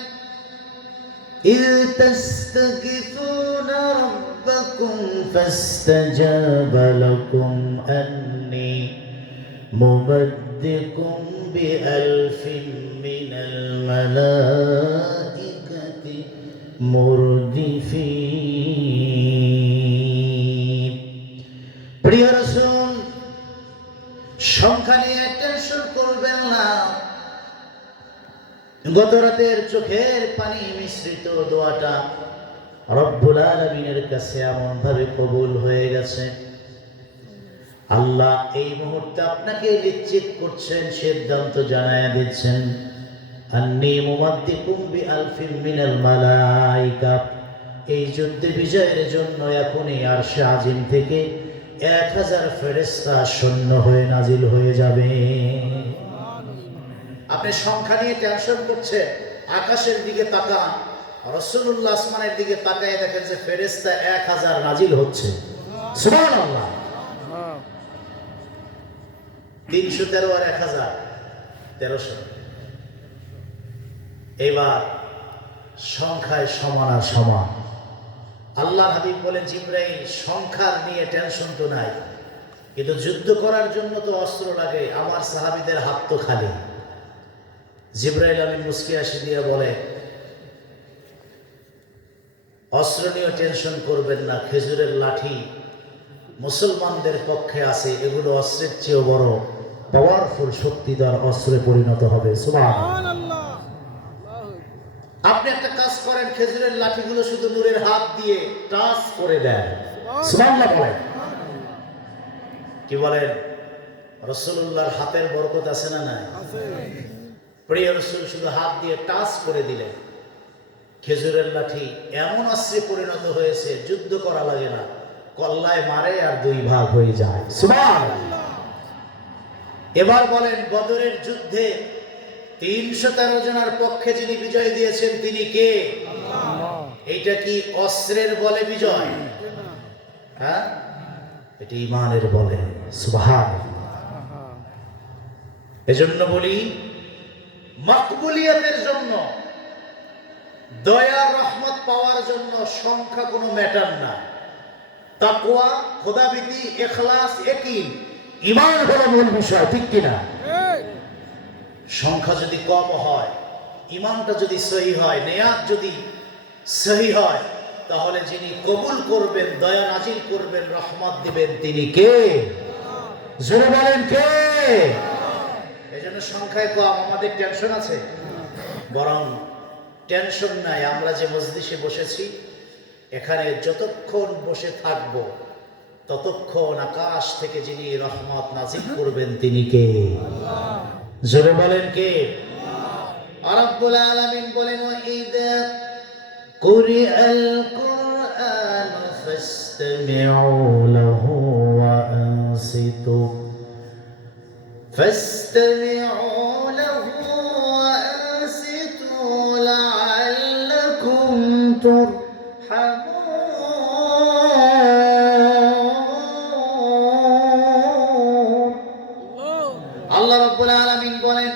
ইয তাস্তাগিথুনা রাব্বাকুম ফাস্তাজাবা লাকুম আন্নী মুমাদ্দিকুম বিআলফিন মিনাল মালাইকাতি মুরদিফিন। প্রিয় রাসূল, সংখ্যা নিয়ে টেনশন করবেন না। গত রাতের চোখের পানি মিশ্রিত দোয়াটা রব্বুল আলামিনের কাছে এমন ভাবে কবুল হয়ে গেছে। আল্লাহ এই মুহূর্তে আপনাকে নিশ্চিত করছেন, সিদ্ধান্ত জানায়া দিচ্ছেন, আন্নী মুমাদ্দিকুম বিআলফিন মিনাল মালাইকা। এই যুদ্ধে বিজয়ের জন্য এখনই আরশে আজিম থেকে 1000 ফেরেশতা সৈন্য হয়ে নাজিল হয়ে যাবে। আপনি সংখ্যা নিয়ে টেনশন করছেন, আকাশের দিকে তাকান, রাসূলুল্লাহ আসমানের দিকে তাকায় দেখেন যে ফেরেশতা 1000 নাজিল হচ্ছে। সুবহানাল্লাহ। 313 আর 1000 1300। এবার সংখ্যায় সমান আর সমান। আল্লাহ হাবিব বলেন, জিবরাইল সংখ্যা নিয়ে টেনশন তো নাই, কিন্তু যুদ্ধ করার জন্য তো অস্ত্র লাগে, আমার সাহাবীদের হাত তো খালি। জিবরাইল আমিন মুস্কি হাসি দিয়ে বলে, অস্ত্র নিয়ে টেনশন করবেন না, খেজুরের লাঠি মুসলমানদের পক্ষে আছে, এগুলো অস্ত্রের চেয়েও বড় পাওয়ারফুল শক্তিধর অস্ত্রে পরিণত হবে। সুবহানাল্লাহ। আপনি একটা কাজ করেন, খেজুরের লাঠিগুলো শুধু নূরের হাত দিয়ে টাচ করে দেন। সুবহানাল্লাহ বলেন। কি বলেন? রাসূলুল্লাহর হাতের বরকত আছে না নাই? আছে। প্রিয় রাসূল শুধু হাত দিয়ে টাচ করে দিলেন, খেজুরের লাঠি এমন অস্ত্রে পরিণত হয়েছে, যুদ্ধ করা লাগে না, কল্লায় মারে আর 2 ভাগ হয়ে যায়। সুবহানাল্লাহ। এবার বলেন, বদরের যুদ্ধে 313 জনের পক্ষে যিনি বিজয় দিয়েছেন তিনি কে? আল্লাহ। এটা কি অস্ত্রের বলে বিজয়? হ্যাঁ, এটা ঈমানের বলে। সুবহানাল্লাহ। এজন্য বলি, মাকবুলিয়াতের জন্য, দয়া রহমত পাওয়ার জন্য সংখ্যা কোনো ম্যাটার না। তাকওয়া, খোদাভীতি, ইখলাস, ইয়াকিন, ঈমান হলো মূল বিষয়, ঠিক কিনা? সংখ্যা যদি কম হয়, ঈমানটা যদি সহি হয়, নিয়াত যদি সহি হয়, তাহলে যিনি কবুল করবেন, দয়া নাজিল করবেন, রহমত দিবেন তিনি কে? জোরে বলেন কে? এজন্য সংখ্যায় কম আমাদের টেনশন আছে, বরং টেনশন নাই। আমরা যে মজলিসে বসেছি, এখানে যতক্ষণ বসে থাকবো ততক্ষণ আকাশ থেকে যিনি রহমত নাজিল করবেন তিনি কে? জোরে বলেন কে? রব্বুল আলামিন বলেন, ওয়াইদা কুরিআল কুরআন ফাসতামিউ লাহু ওয়া আনসিতু লাআল্লাকুম তুরহামুন। আল্লাহ রাব্বুল আলামিন বলেন,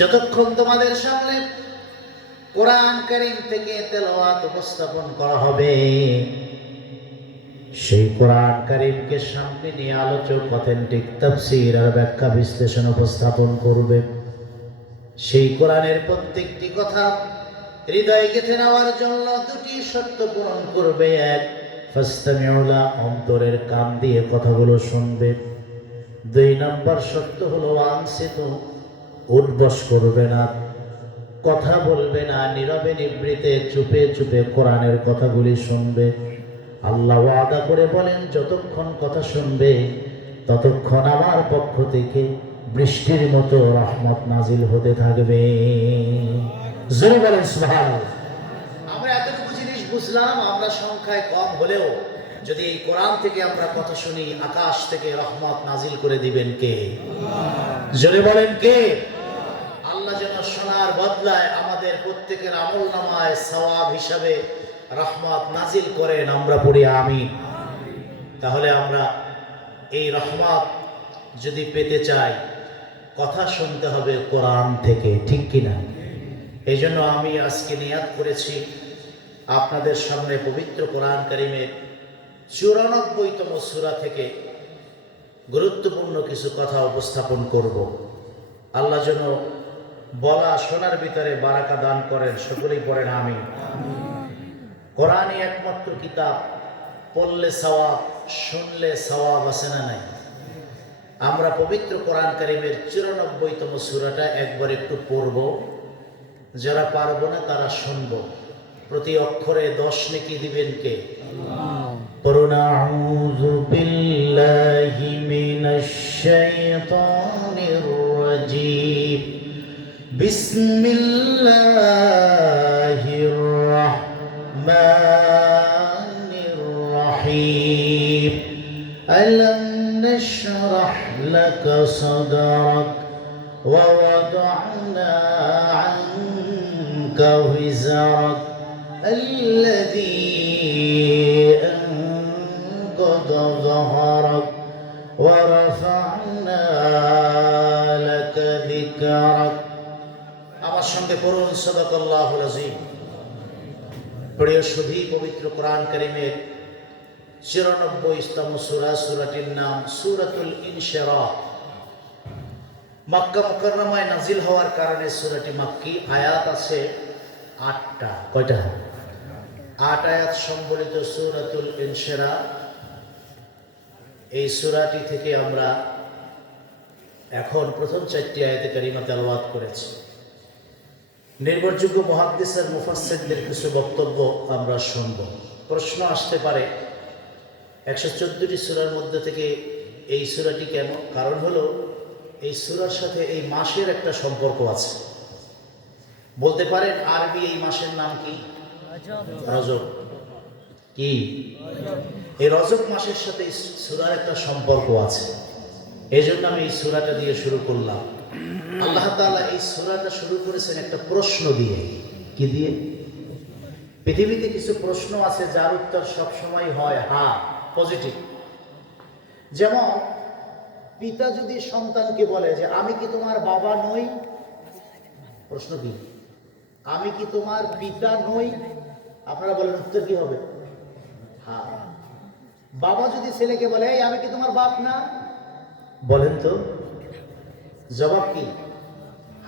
যতক্ষণ তোমাদের সামনে কোরআন কারীম থেকে তেলাওয়াত উপস্থাপন করা হবে, সেই কোরআন কারীমকে সামনে নিয়ে আলোচক অথেন্টিক তাফসীর আর ব্যাখ্যা বিশ্লেষণ উপস্থাপন করবে। সেই কোরআনের প্রত্যেকটি কথা হৃদয়ে গেঁথে নেওয়ার জন্য দুটি শর্ত পূরণ করবে। এক, ফাসতামিউ লাহু, অন্তরের কান দিয়ে কথাগুলো শুনবে। 2 নম্বর শর্ত হলো আনসিতু, উঠবস করবে না, কথা বলবে না, নীরবে নিভৃতে চুপে চুপে কোরআনের কথাগুলি শুনবে। আল্লাহ ওয়াদা করে বলেন, যতক্ষণ কথা শুনবে ততক্ষণ আমার পক্ষ থেকে বৃষ্টির মতো রহমত নাজিল হতে থাকবে। জোরে বলেন সুবহানাল্লাহ। আমরা এতটুকু জিনিস বুঝলাম, আমরা সংখ্যায় কম হলেও যদি এই কোরআন থেকে আমরা কথা শুনি, আকাশ থেকে রহমত নাজিল করে দিবেন কে? জোরে বলেন কে? আল্লাহ যেন শোনার বদলায় আমাদের প্রত্যেকের আমলনামায় সওয়াব হিসাবে রহমত নাজিল করেন। আমরা পড়ি আমিন। তাহলে আমরা এই রহমত যদি পেতে চাই, কথা শুনতে হবে কোরআন থেকে, ঠিক কিনা? এই জন্য আমি আজকে নিয়াত করেছি আপনাদের সামনে পবিত্র কোরআন কারীমের 94তম সূরা থেকে গুরুত্বপূর্ণ কিছু কথা উপস্থাপন করব। আল্লাহ যেন বলা শোনার ভিতরে বারাকা দান করেন। সকলেই পড়েন আমিন। কোরআনই একমাত্র কিতাব, পড়লে সওয়াব, শুনলে সওয়াব আছে না নাই? আমরা পবিত্র কোরআন কারীমের 94তম সূরাটা একবার একটু পড়ব, যারা পারবো না তারা শুনবো। প্রতি অক্ষরে 10 নেকি দিবেন কে? পড়ুন, আউযু বিল্লাহি মিনাশ শাইতানির রাজীম, বিসমিল্লাহির রাহমানির রহিম। আলাম নাশরাহ লাকা সাদরাক ওয়া ওয়াদা'না আনকা ওয়িজারাক আল্লাযী আনকাযা যহরাক ওয়া রাফা'না লাকা যিকরাক। আমার সঙ্গে পড়ুন, সাদাকাল্লাহুল আযীম। প্রিয় সুধী, পবিত্র কোরআন কারীমের 94তম সূরা, সূরাটির নাম সূরাতুল ইনশিরাহ। মক্কা মুকাররমায় নাজিল হওয়ার কারণে সূরাটি মাক্কি। আয়াত আছে 8টা। কয়টা? 8 আয়াত সম্বলিত সূরাতুল ইনশিরাহ। এই সূরাটি থেকে আমরা এখন প্রথম 4টি আয়াতে কারিমা তেলাওয়াত করেছি। নির্ভরযোগ্য মুহাদ্দিস আর মুফাসসিরদের কিছু বক্তব্য আমরা শুনব। প্রশ্ন আসতে পারে, 114টি সূরার মধ্যে থেকে এই সূরাটি কেন? কারণ হলো এই সূরার সাথে এই মাসের একটা সম্পর্ক আছে। বলতে পারেন আরবি এই মাসের নাম কি? রজব। কি? এই রজব মাসের সাথে এই সূরার একটা সম্পর্ক আছে। এই জন্য আমি এই সূরাটা দিয়ে শুরু করলাম। আল্লাহ তাআলা এই সূরাটা শুরু করেছেন একটা প্রশ্ন দিয়ে। কি দিয়ে? পৃথিবীতে কিছু প্রশ্ন আছে যার উত্তর সবসময় হয় হ্যাঁ, পজিটিভ। যেমন পিতা যদি সন্তানকে বলে যে আমি কি তোমার বাবা নই? প্রশ্ন কি? আমি কি তোমার পিতা নই? আপনারা বলেন উত্তর কি হবে? হ্যাঁ। বাবা যদি ছেলেকে বলে এই আমি কি তোমার বাপ না? বলেন তো জবাব কি?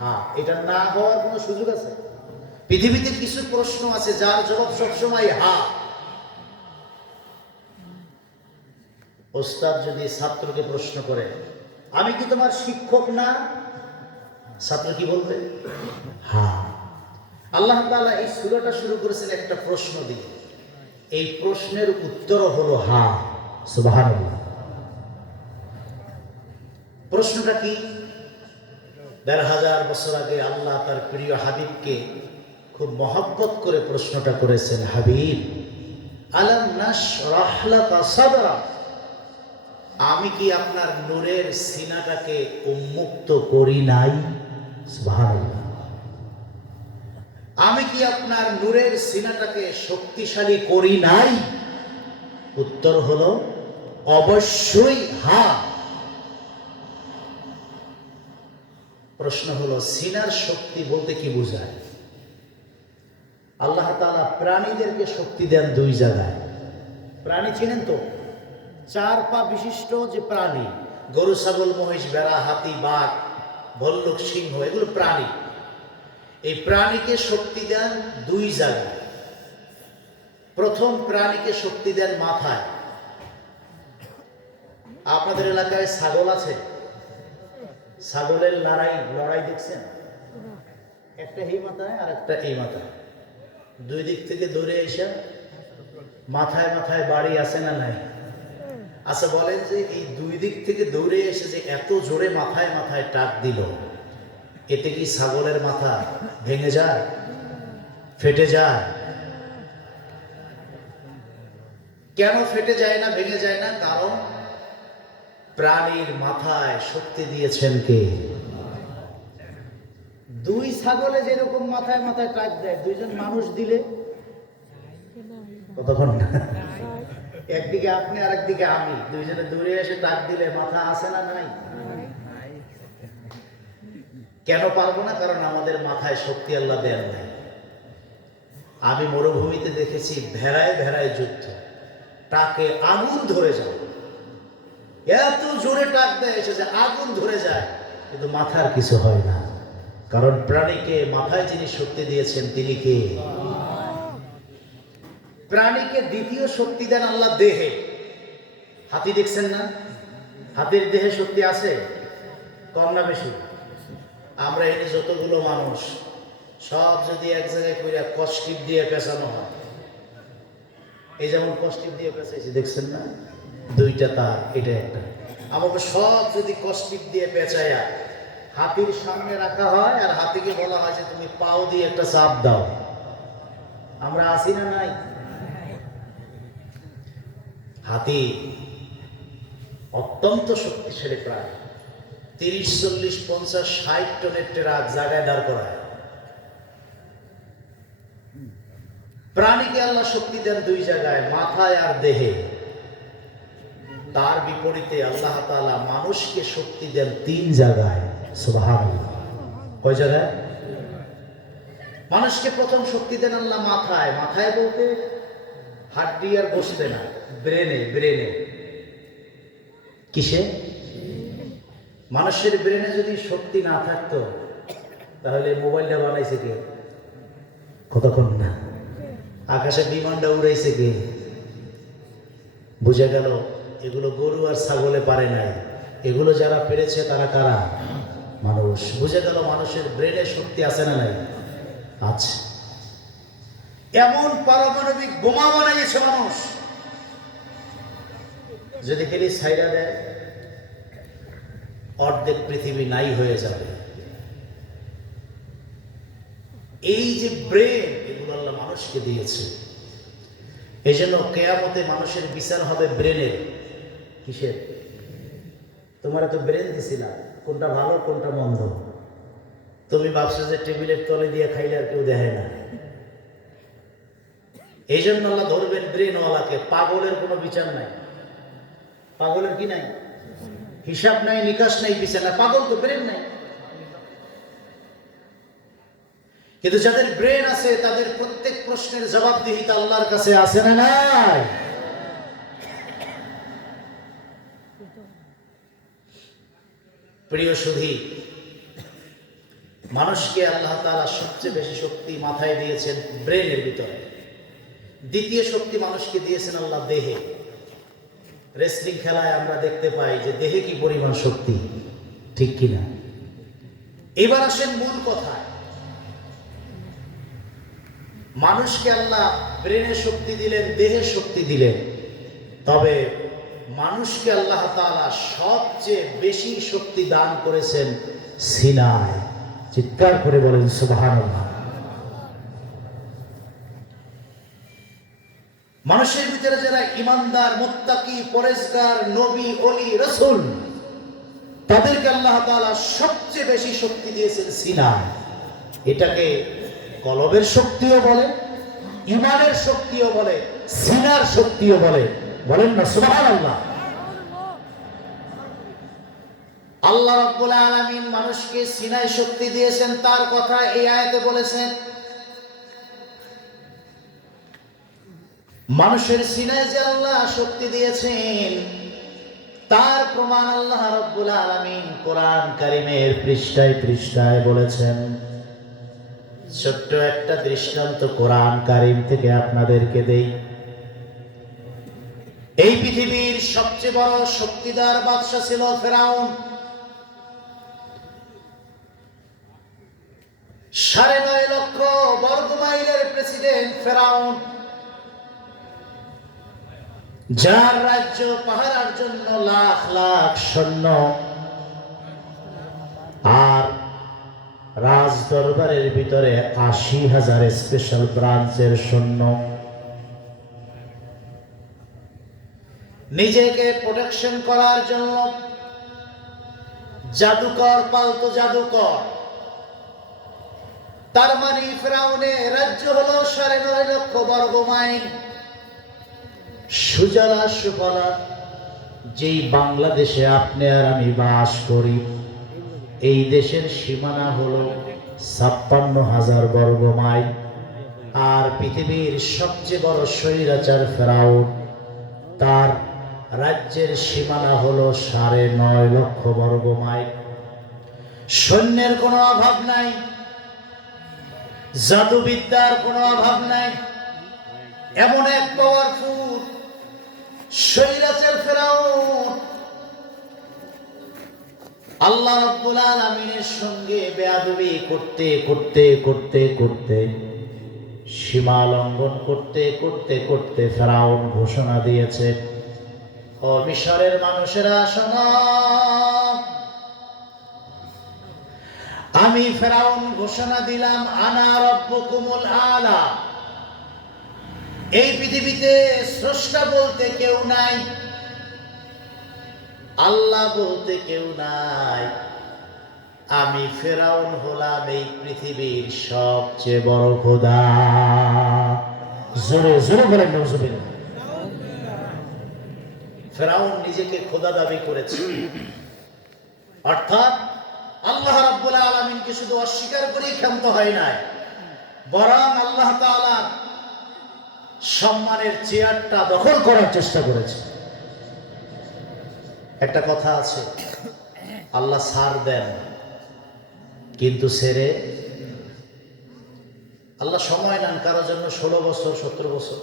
হ্যাঁ। এটা না হওয়ার কোনো সুযোগ আছে? পৃথিবীতে কিছু প্রশ্ন আছে যার জবাব সবসময় হ্যাঁ। ওস্তাদ যদি ছাত্রকে প্রশ্ন করে আমি কি তোমার শিক্ষক না? ছাত্র কি বলবে? হ্যাঁ। আল্লাহ তাআলা এই সূরাটা শুরু করেছেন একটা প্রশ্ন দিয়ে। এই প্রশ্নের উত্তর হলো হ্যাঁ। সুবহানাল্লাহ। প্রশ্নটা কি? ১,৫০০ বছর আগে আল্লাহ তার প্রিয় হাবিবকে খুব মহব্বত করে প্রশ্নটা করেছেন, হাবিব আলাম নাশরাহ লাকা সাদরাক, আমি কি আপনার নূরের সিনাটাকে উন্মুক্ত করি নাই? সুবহানাল্লাহ। আমি কি আপনার নূরের সিনাটাকে শক্তিশালী করি নাই? উত্তর হলো অবশ্যই হ্যাঁ। প্রশ্ন হলো সিনার শক্তি বলতে কি বোঝায়? আল্লাহ তাআলা প্রাণীদেরকে শক্তি দেন দুই জায়গায়। প্রাণী চিনেন তো? 4 পা বিশিষ্ট যে প্রাণী, গরু, ছাগল, মহিষ, ভেড়া, হাতি, বাঘ, ভল্লুক, সিংহ, এগুলো প্রাণী। এই প্রাণীকে শক্তি দেন দুই জায়গায়। প্রথম প্রাণীকে শক্তি দেন মাথায়। আপনাদের এলাকায় ছাগল আছে? ছাগলের লড়াই দেখছেন? একটা এই মাথায় আর একটা এই মাথায়, দুই দিক থেকে দৌড়ে এসে মাথায় মাথায় বাড়ি আছে না নাই? আচ্ছা বলেন যে এই দুই দিক থেকে দৌড়ে এসে যে এত জোরে মাথায় মাথায় টাক দিল, এতে কি ছাগলের মাথা ভেঙে যায়, ফেটে যায়? কেন ফেটে যায় না, ভেঙে যায় না? কারণ প্রাণীর মাথায় শক্তি দিয়েছেন কে? দুই ছাগলে যেরকম মাথায় মাথায় টাক দেয়, দুইজন মানুষ দিলে কতক্ষণ না, একদিকে আপনি আর একদিকে আমি, দুইজনে দূরে এসে টাক দিলে মাথা আছে না নাই? কেন পারবো না? কারণ আমাদের মাথায় শক্তি আল্লাহ দেন নাই। আমি মরুভূমিতে দেখেছি ভেড়ায় ভেড়ায় যুদ্ধ, টাকে আগুন ধরে যায়, এত জোরে টাক দেয় এসে যে আগুন ধরে যায়, কিন্তু মাথার কিছু হয় না। কারণ প্রাণীকে মাথায় যিনি শক্তি দিয়েছেন তিনি কে? প্রাণীকে দ্বিতীয় শক্তি দেন আল্লাহ দেহে। হাতি দেখছেন না? হাতির দেহে শক্তি আছে, কম না বেশি? আমরা এখানে যতগুলো মানুষ সব যদি এক জায়গায় করে কষ্টিপ দিয়ে পেঁচানো হয়, এই যেমন কষ্টিপ দিয়ে পেঁচাইছি দেখছেন না, দুইটা তার, এটা একটা, আমাকে সব যদি কষ্টিপ দিয়ে পেঁচাইয়া হাতির সামনে রাখা হয় আর হাতিকে বলা হয় যে তুমি পাও দিয়ে একটা চাপ দাও, আমরা আসি না নাই? হাতি অত্যন্ত শক্তিশালী প্রাণী, 30, 40, 50, 60 টনের ট্রাক জায়গায় দাঁড় করায়। প্রাণীকে আল্লাহ শক্তি দেন দুই জায়গায়, মাথায় আর দেহে। তার বিপরীতে আল্লাহ তাআলা মানুষকে শক্তি দেন 3 জায়গায়। সুবহানাল্লাহ। কয় জায়গায়? মানুষকে প্রথম শক্তি দেন আল্লাহ মাথায়। মাথায় বলতে হাড্ডি আর বসতে না, ব্রেনে। ব্রেনে কিসে? মানুষের ব্রেনে যদি শক্তি না থাকতো তাহলে মোবাইলটা বানাইছে কে? কতক্ষণ না, আকাশে বিমানটা উড়াইছে কে? বুঝে গেল এগুলো গরু আর ছাগলে পারে নাই, এগুলো যারা পেরেছে তারা কারা? মানুষ। বুঝে গেল মানুষের ব্রেনে শক্তি আছে না নাই? আছে। এমন পারমাণবিক বোমা বানাইছে মানুষ, যদি খেলি ছাইরা দেয় অর্ধেক পৃথিবী নাই হয়ে যাবে। এই যে ব্রেন, এগুলো আল্লাহ মানুষকে দিয়েছে। এই জন্য কেয়ামতে মানুষের বিচার হবে ব্রেনের। কিসের? তোমার তো ব্রেন দিছিলাম, কোনটা ভালো কোনটা মন্দ। তুমি ভাবছো যে টেবিলের তলে দিয়ে খাইলে আর কেউ দেখে না। এই জন্য আল্লাহ ধরবেন ব্রেনওয়ালাকে। পাগলের কোনো বিচার নাই। পাগলের কি নাই? হিসাব নাই, নিকাশ নাই, বিচার নাই। পাগল তো ব্রেন নাই। কিন্তু যাদের ব্রেন আছে তাদের প্রত্যেক প্রশ্নের জবাবদিহিতা আল্লাহর কাছে আছে না নাই? প্রিয় সুধী, মানুষকে আল্লাহ তাআলা সবচেয়ে বেশি শক্তি মাথায় দিয়েছেন ব্রেনের ভিতরে। দ্বিতীয় শক্তি মানুষকে দিয়েছেন আল্লাহ দেহে। রেসলিং খেলায় আমরা দেখতে পাই যে দেহে কি পরিমাণ শক্তি, ঠিক কিনা? এবার আসেন মূল কথায়। মানুষকে আল্লাহ ব্রেনে শক্তি দিলেন, দেহে শক্তি দিলেন, তবে মানুষকে আল্লাহ তাআলা সবচেয়ে বেশি শক্তি দান করেছেন সিনায়। চিৎকার করে বলেন সুবহানাল্লাহ। মানুষের ভিতরে যারা ইমানদার, মুত্তাকি, পরেজগার, নবী, ওলি, রাসূল, তাদেরকে আল্লাহ তাআলা সবচেয়ে বেশি শক্তি দিয়েছেন সিনায়। এটাকে কলবের শক্তিও বলে, ইমানের শক্তিও বলে, সিনার শক্তিও বলে। বলেন না সুবহানাল্লাহ। আল্লাহ রাব্বুল আলামিন মানুষকে সিনায় শক্তি দিয়েছেন, তার কথা এই আয়াতে বলেছেন। মানুষের সিনায় যে আল্লাহ শক্তি দিয়েছেন তার প্রমাণ আল্লাহ রাব্বুল আলামিন কোরআন কারীমের পৃষ্ঠায় পৃষ্ঠায় বলেছেন। ছোট্ট একটা দৃষ্টান্ত কোরআন কারীম থেকে আপনাদেরকে দেই। এই পৃথিবীর সবচেয়ে বড় শক্তিধর বাদশা ছিল ফেরাউন। 9.5 লক্ষ বর্গমাইলের প্রেসিডেন্ট ফেরাউন, যার রাজ্য পাহারার জন্য লাখ লাখ সৈন্য আর রাজ দরবারের ভিতরে 80,000 স্পেশাল ব্রাঞ্চের সৈন্য। নিজেকে প্রোটেকশন করার জন্য জাদুকর, পালতো জাদুকর। তার মানে ফেরাউনের রাজ্য হলো 9.5 লক্ষ বর্গমাইল। সুজলা সুফলা যেই বাংলাদেশে আপনি আর আমি বাস করি, এই দেশের সীমানা হলো 56,000 বর্গমাইল। আর পৃথিবীর সবচেয়ে বড় স্বৈরাচার ফেরাউন, তার রাজ্যের সীমানা হলো 9.5 লক্ষ বর্গমাইল। সৈন্যের কোনো অভাব নাই, জাদুবিদ্যার কোনো অভাব নাই। এমন এক পাওয়ারফুল স্বৈরাচার ফেরাউন আল্লাহ রাব্বুল আলামিনের সঙ্গে বেয়াদবি করতে করতে করতে করতে, সীমা লঙ্ঘন করতে করতে করতে ফেরাউন ঘোষণা দিয়েছে, ও মিশরের মানুষেরা শোনো, আমি ফেরাউন ঘোষণা দিলাম, আনা রাব্বুকুমুল আলা। এই পৃথিবীতে স্রষ্টা বলতে কেউ নাই, আল্লাহ বলতে কেউ নাই। আমি ফেরাউন হলাম এই পৃথিবীর সবচেয়ে বড় খোদা। জোরে জোরে বলেন নাউজুবিল্লাহ। ফেরাউন নিজেকে খোদা দাবি করেছে, অর্থাৎ আল্লাহ রাব্বুল আলামিনকে শুধু অস্বীকার করেই ক্ষান্ত হয় নাই, বরং আল্লাহ তাআলার সম্মানের চেয়ারটা দখল করার চেষ্টা করেছে। একটা কথা আছে, আল্লাহ ছাড় দেন কিন্তু ছেড়ে, আল্লাহ সময় নেন কারোর জন্য 16 বছর 17 বছর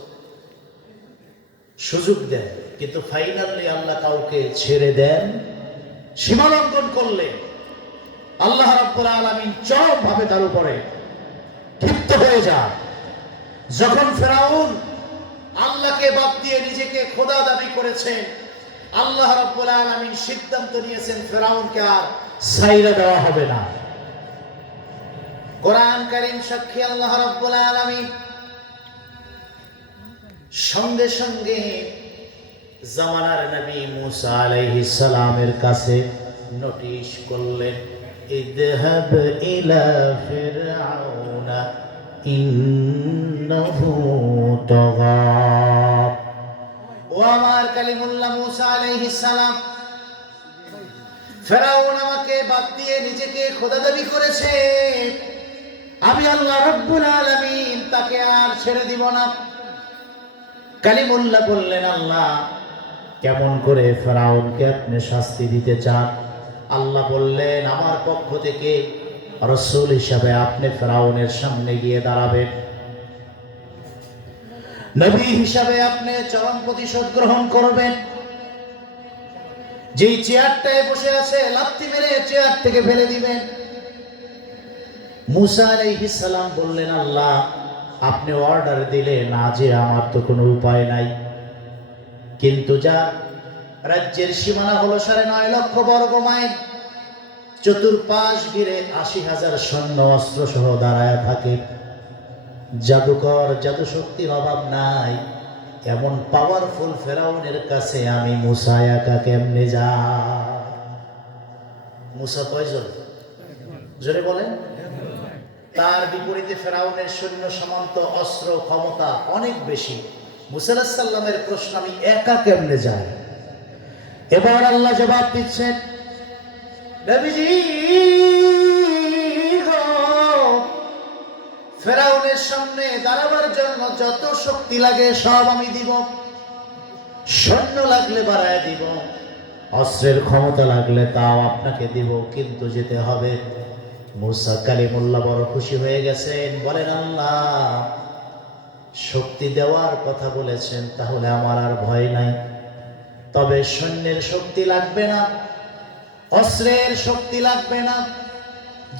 সুযোগ দেন, কিন্তু ফাইনালি আল্লাহ কাউকে ছেড়ে দেন। সীমা লঙ্ঘন করলে আল্লাহ রাব্বুল আলামিন চরমভাবে তার উপরে ক্ষিপ্ত হয়ে যান। যখন ফেরাউন আল্লাহকে বাদ দিয়ে নিজেকে খোদা দাবি করেছেন, আল্লাহ রাব্বুল আলামিন সিদ্ধান্ত নিয়েছেন ফেরাউনকে আর ছাইড়া দেওয়া হবে না। কোরআন কারীম সাক্ষী, আল্লাহ রাব্বুল আলামিন সঙ্গে সঙ্গে জামানার নবী মুসা আলাইহিস সালামের কাছে নোটিশ করলেন, ইযহাব ইলা ফিরআউনা ইন্নাহু তাগা। ও আমার কালিমুল্লাহ মুসা আলাইহিস সালাম, ফেরাউন আমাকে বাদ দিয়ে নিজেকে খোদা দাবি করেছে, আমি আল্লাহ রাব্বুল আলামিন তাকে আর ছেড়ে দিব না। কালিমুল্লাহ বললেন, আল্লাহ কেমন করে ফেরাউনকে আপনি শাস্তি দিতে চান? আল্লাহ বললেন, আমার পক্ষ থেকে রাসূল হিসাবে আপনি ফেরাউনের সামনে গিয়ে দাঁড়াবেন, নবী হিসাবে আপনি চরম প্রতিশোধ গ্রহণ করবেন। যেই চেয়ারটায় বসে আছে লাথি মেরে চেয়ার থেকে ফেলে দিবেন। মুসা আলাইহিস সালাম বললেন, আল্লাহ আপনি অর্ডার দিলেন, আজে আমার তো কোনো উপায় নাই। কিন্তু যা রাজ্যের সীমানা হলো 9.5 লক্ষ বর্গ মাইল, চতুর্পাশ ঘিরে 80,000 সৈন্য অস্ত্র সহ দাঁড়ায় থাকে। জাদুকর, জাদু শক্তির অভাব নাই। এমন পাওয়ারফুল ফেরাউনের কাছে আমি মুসা একা কেমনে যা? মুসা কয়জন? জোরে বলেন। তার বিপরীতে ফেরাউনের সৈন্য সামন্ত, অস্ত্র ক্ষমতা অনেক বেশি। মুসা আলাইহিস সালামের প্রশ্ন, আমি একা কেমনে যাই? এবার আল্লাহ জবাব দিচ্ছেন, নবীজি গো, ফেরাউনের সামনে দাঁড়াবার জন্য যত শক্তি লাগে সব আমি দিব। সৈন্য লাগলে বাড়ায় দিব, অস্ত্রের ক্ষমতা লাগলে তাও আপনাকে দিব, কিন্তু যেতে হবে। মুসা কালিমুল্লাহ বড় খুশি হয়ে গেছেন, বলেন আল্লাহ শক্তি দেওয়ার কথা বলেছেন, তাহলে আমার আর ভয় নাই। তবে সৈন্যের শক্তি লাগবে না, অস্ত্রের শক্তি লাগবে না,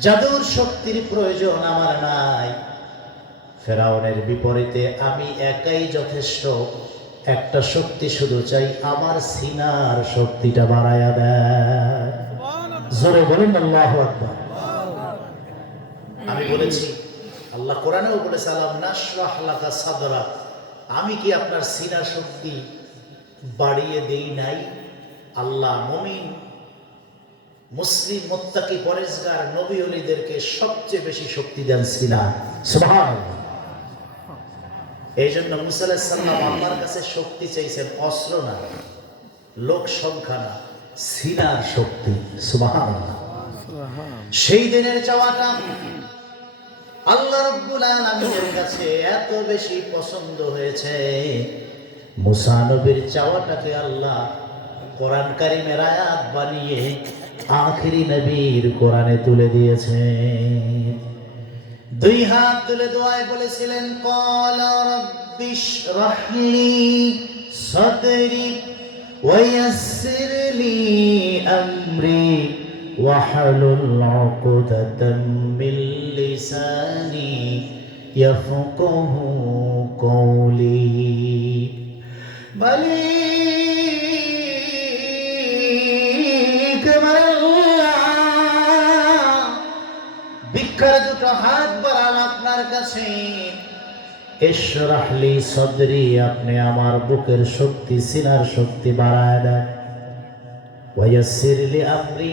জাদুর শক্তির প্রয়োজন আমার নাই। ফেরাউনের বিপরীতে আমি একাই যথেষ্ট। একটা শক্তি শুধু চাই, আমার সিনার শক্তিটা বাড়ায়া দেয়। জোরে বলেন আল্লাহু আকবার। আমি বলেছি, আল্লাহ কোরআনেও বলেছে, আলাম নাশরাহ লাকা সাদরাক, আমি কি আপনার সিনার শক্তি বাড়িয়ে দেই নাই? আল্লাহ মুমিন, মুসলিম, মুত্তাকি, পরেজগার, নবী ওলীদেরকে সবচেয়ে বেশি শক্তি দেন সিনা। সুবহানাল্লাহ। এই জন্য মুসা আলাইহিস সালাম আল্লাহর কাছে শক্তি চাইছেন, অস্ত্র না, লোক সংখ্যা না, সিনার শক্তি। সুবহানাল্লাহ। সেই দিনের চাওয়াটা আল্লাহ রাব্বুল আলামিনের কাছে এত বেশি পছন্দ হয়েছে, মুসা নবীর চাওয়াটাকে আল্লাহ কোরআন কারীমের আয়াত বানিয়ে আখিরি নবীর কোরআনে তুলে দিয়েছে। দুই হাত তুলে দোয়ায় বলেছিলেন, ক্বালা রাব্বিশরাহ লি সাদরি ওয়া ইয়াসসির লি আমরি ওয়াহলুল উকদাতাম মিন লিসানি ইয়াফকাহু কওলি। ভিক্ষার দুটো হাত বাড়ান আপনার কাছে। ইশরাহ লি সাদরি, আপনি আমার বুকের শক্তি, সিনার শক্তি বাড়ায় দেন। ওয়া ইয়াসসির লি আমরি,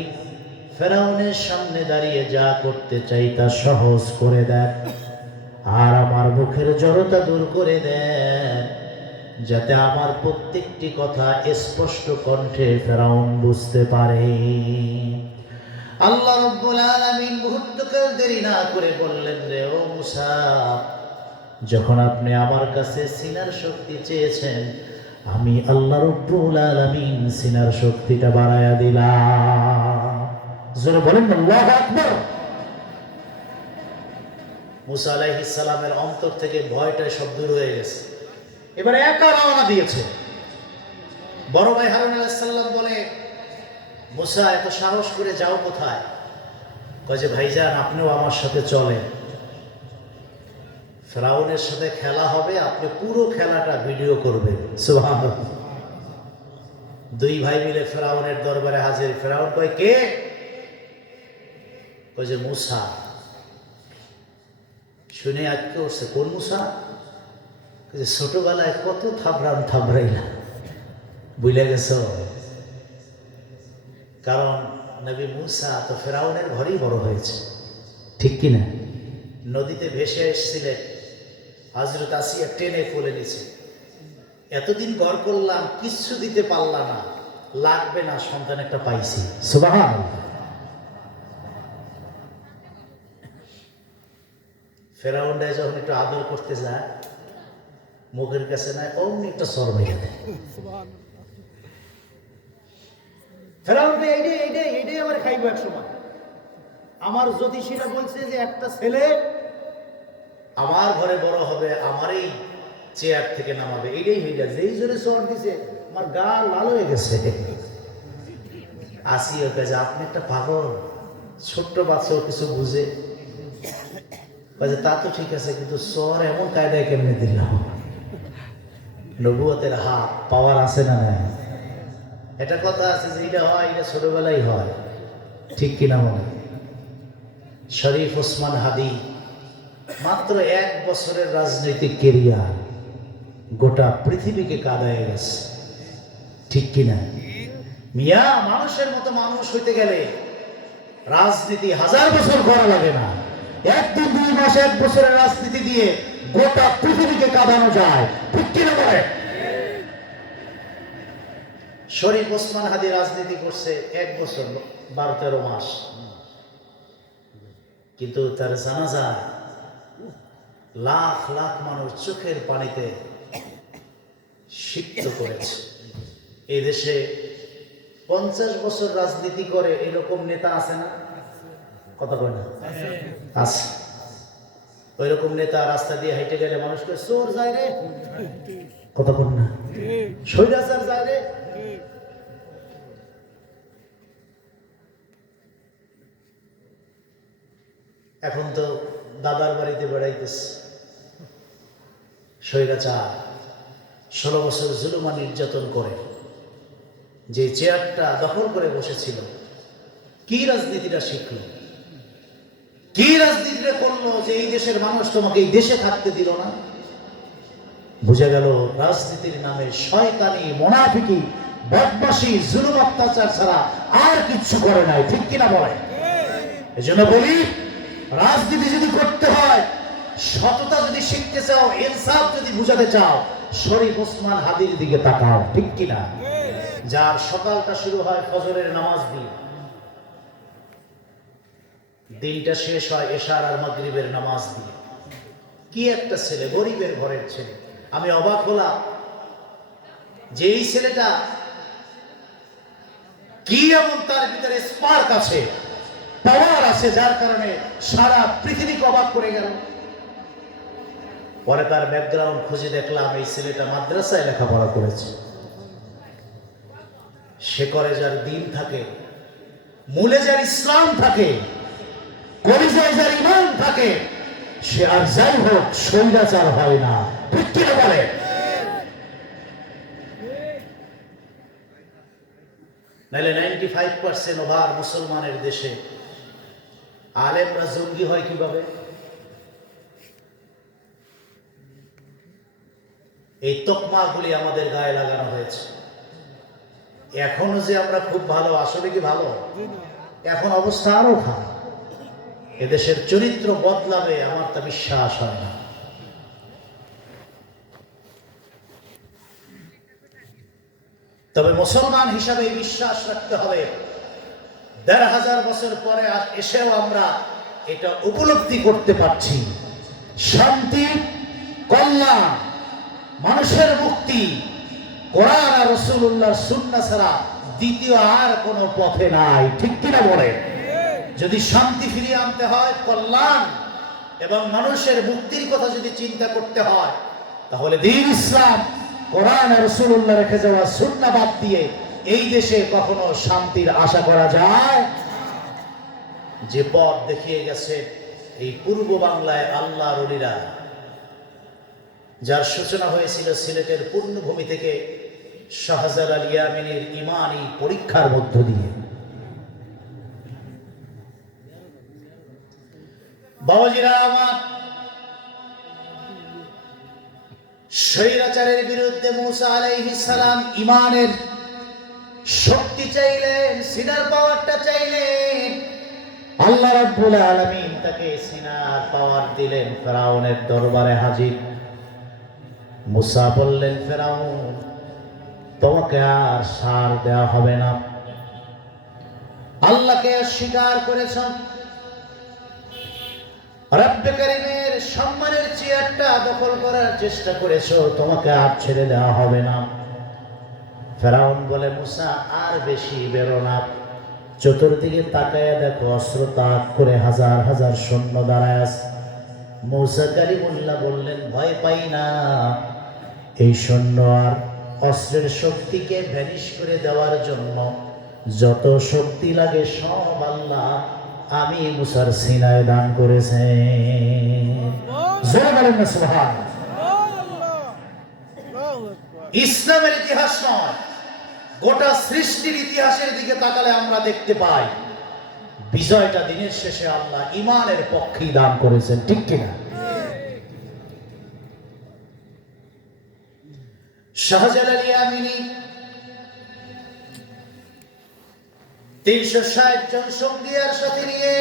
ফেরাউনের সামনে দাঁড়িয়ে যা করতে চাই তা সহজ করে দেন। আর আমার মুখের জড়তা দূর করে দেন, যাতে আমার প্রত্যেকটি কথা স্পষ্ট কণ্ঠে ফেরাউন বুঝতে পারে। আল্লাহ রাব্বুল আলামিন মুহূর্তকাল দেরি না করে বললেন, রে ও মুসা, যখন আপনি আমার কাছে সিনার শক্তি চেয়েছেন, আমি আল্লাহ রাব্বুল আলামিন সিনার শক্তিটা বাড়ায়া দিলাম। জোরে বলেন আল্লাহু আকবার। মুসা আলাইহিস সালামের অন্তর থেকে ভয়টা সব দূর হয়ে গেছে। এবারে একা রওনা দিয়েছে। বড় ভাই হারুন আলাইহিস সালাম বলে, মুসা এত সাহস করে যাও কোথায়? কয় যে ভাইজান, আপনিও আমার সাথে চলেন, ফেরাউনের সাথে খেলা হবে, আপনি পুরো খেলাটা ভিডিও করবেন। সুবহানাল্লাহ। দুই ভাই মিলে ফেরাউনের দরবারে হাজির। ফেরাউন কয়, কে? কয় যে মুসা। শুনে আজকে উঠছে, কোন মুসা? যে ছোটবেলায় কত থাবড়াইলা, বুঝলে গেছ? কারণ নবী মুসা তো ফেরাউনের ঘরেই বড় হয়েছে, ঠিক কিনা? নদীতে ভেসে এসেছিলেন, হযরত আসিয়া টেনে কোলে নিছে। এতদিন ঘর করলাম, কিচ্ছু দিতে পারলাম না, লাগবে না, সন্তান একটা পাইছি। সুবহানাল্লাহ। ফেরাউনরা যখন একটু আদর করতে যায়, মুখের কাছে নাই, অমনি একটা সর মেরে দেয়। ফেরাউন এইটাই আমার খাইবো এক সময়। আমার জ্যোতিষীরা বলছে যে একটা ছেলে আমার ঘরে বড় হবে, আমারই চেয়ার থেকে নামাবে, এইটাই হয়ে গেছে। যেই জোরে সর দিছে, আমার গা লাল হয়ে গেছে। আসি ওর কাছে, আপনি একটা পাগল, ছোট্ট বাচ্চা, কিছু বুঝে। যে তা তো ঠিক আছে, কিন্তু সর এমন কায়দায় কেমনে দিল? নবুয়তের হাত পাওয়ার আছে না নাই? এটা কথা আছে যে এটা হয়, এটা ছোটবেলায় হয়, ঠিক কিনা মনে? শরীফ ওসমান হাদি মাত্র 1 বছরের রাজনৈতিক কেরিয়ার গোটা পৃথিবীকে কাঁদায় গেছে, ঠিক কিনা? মিয়া, মানুষের মতো মানুষ হইতে গেলে রাজনীতি 1000 বছর করা লাগে না। 1 দিন 2 মাস 1 বছরের রাজনীতি দিয়ে গোটা পৃথিবীকে কাঁদানো যায়, ঠিক কিনা বলে? শরীফ ওসমান হাদি রাজনীতি করছে 1 বছর 12-13 মাস, কিন্তু তার জানাজা লাখ লাখ মানুষ চোখের পানিতে সিক্ত করেছে। এই দেশে 50 বছর রাজনীতি করে এরকম নেতা আছে না? কথা কয় না? আছে। ওই রকম নেতা রাস্তা দিয়ে হেঁটে গেলে মানুষকে চোর যায় রে, কথা কয় না? স্বৈরাচার যায় রে। এখন তো দাদার বাড়িতে বেড়াইতেছে স্বৈরাচার। 16 বছর জুলুম আর নির্যাতন করে যে চেয়ারটা দখল করে বসেছিল, কি রাজনীতিটা শিখল, কি রাজনীতিটা করলো যে এই দেশের মানুষ তোমাকে এই দেশে থাকতে দিল না? বুঝা গেল রাজনীতির নামে শয়তানি, মুনাফিকি, বদমাশি, জুলুম অত্যাচার ছাড়া আর কিচ্ছু করে নাই, ঠিক কিনা বলে? এজন্য বলি, রাজনীতি যদি করতে হয়, সততা যদি শিখতে চাও, ইনসাফ যদি বুঝাতে চাও, শরীফ ওসমান হাদির দিকে তাকাও, ঠিক কিনা? যার সকালটা শুরু হয় ফজরের নামাজ দিয়ে, দিনটা শেষ হয় এশার আর মাগরিবের নামাজ দিয়ে। কি একটা ছেলে, গরিবের ঘরের ছেলে। আমি অবাক হলাম যে এই ছেলেটা কি এমন তার ভিতরে স্পার্ক আছে, পাওয়ার আছে, যার কারণে সারা পৃথিবীকে অবাক করে গেল। পরে তার ব্যাকগ্রাউন্ড খুঁজে দেখলাম এই ছেলেটা মাদ্রাসায় লেখাপড়া করেছে। সে করে যার দিন থাকে, মূলে যার ইসলাম থাকে, কলিজায় যার ঈমান থাকে, সে আর যাই হোক স্বৈরাচার হয় না, ঠিক কিনা বলে? নাহলে 95% ওভার মুসলমানের দেশে আলেমরা জঙ্গি হয় কিভাবে? এই তকমাগুলি আমাদের গায়ে লাগানো হয়েছে। এখনো যে আমরা খুব ভালো, আসলে কি ভালো? এখন অবস্থা আরো খারাপ। এদেশের চরিত্র বদলাবে আমার তা বিশ্বাস হয় না। তবে মুসলমান হিসাবে এই বিশ্বাস রাখতে হবে, 1500 বছর পরে এসেও আমরা এটা উপলব্ধি করতে পারছি, শান্তি, কল্যাণ, মানুষের মুক্তি কোরআন আর রাসূলুল্লাহর সুন্নাহ ছাড়া দ্বিতীয় আর কোনো পথে নাই, ঠিক কিনা বলে? যদি শান্তি ফিরিয়ে আনতে হয়, কল্যাণ এবং মানুষের মুক্তির কথা যদি চিন্তা করতে হয়, তাহলে দ্বীন ইসলাম, কোরআন আর রাসূলুল্লাহ রেখে যাওয়া সুন্নাহ বাদ দিয়ে এই দেশে কখনো শান্তির আশা করা যায়? যে পথ দেখিয়ে গেছে এই পূর্ব বাংলায় আল্লাহর ওলিরা, যার সূচনা হয়েছিল সিলেটের পূর্ণভূমি থেকে শাহজালাল ইয়ামিনীর ইমানি পরীক্ষার মধ্য দিয়ে। বাবাজিরা আমার, স্বৈরাচারের বিরুদ্ধে মুসা আলাইহিস সালাম ইমানের শক্তি চাইলেন, সিনার পাওয়ারটা চাইলেন। আল্লাহ রাব্বুল আলামিন তাকে সিনার পাওয়ার দিলেন, ফেরাউনের দরবারে হাজির। মুসা বললেন, ফেরাউন, তোমাকে আর সার দেওয়া হবে না। আল্লাহকে স্বীকার করেছেন, রব্বে কারীমের সম্মানের চেয়ারটা দখল করার চেষ্টা করেছো, তোমাকে আর ছেড়ে দেওয়া হবে না। ফেরাউন বলে, মুসা আর বেশি বেরো না, চতুর্দিকে তাকায় দেখো অস্ত্র তাক করে হাজার হাজার সৈন্য দাঁড়ায় আছে। মুসা কালিমুল্লাহ বললেন, ভয় পাই না, এই সৈন্য আর অস্ত্রের শক্তিকে ভ্যানিশ করে দেওয়ার জন্য যত শক্তি লাগে সব আল্লাহ আমি মুসার সিনায় দান করেছেন। জোরে বলেন না সুবহানাল্লাহ। ইসলামের ইতিহাস নয়, গোটা সৃষ্টির ইতিহাসের দিকে তাকালে আমরা দেখতে পাই বিজয়টা দিনের শেষে আল্লাহ ইমানের পক্ষেই দান করেছেন, ঠিক কিনা? শাহজালাল ইয়ামিনী ৩৬০ জন সঙ্গী আর সাথে নিয়ে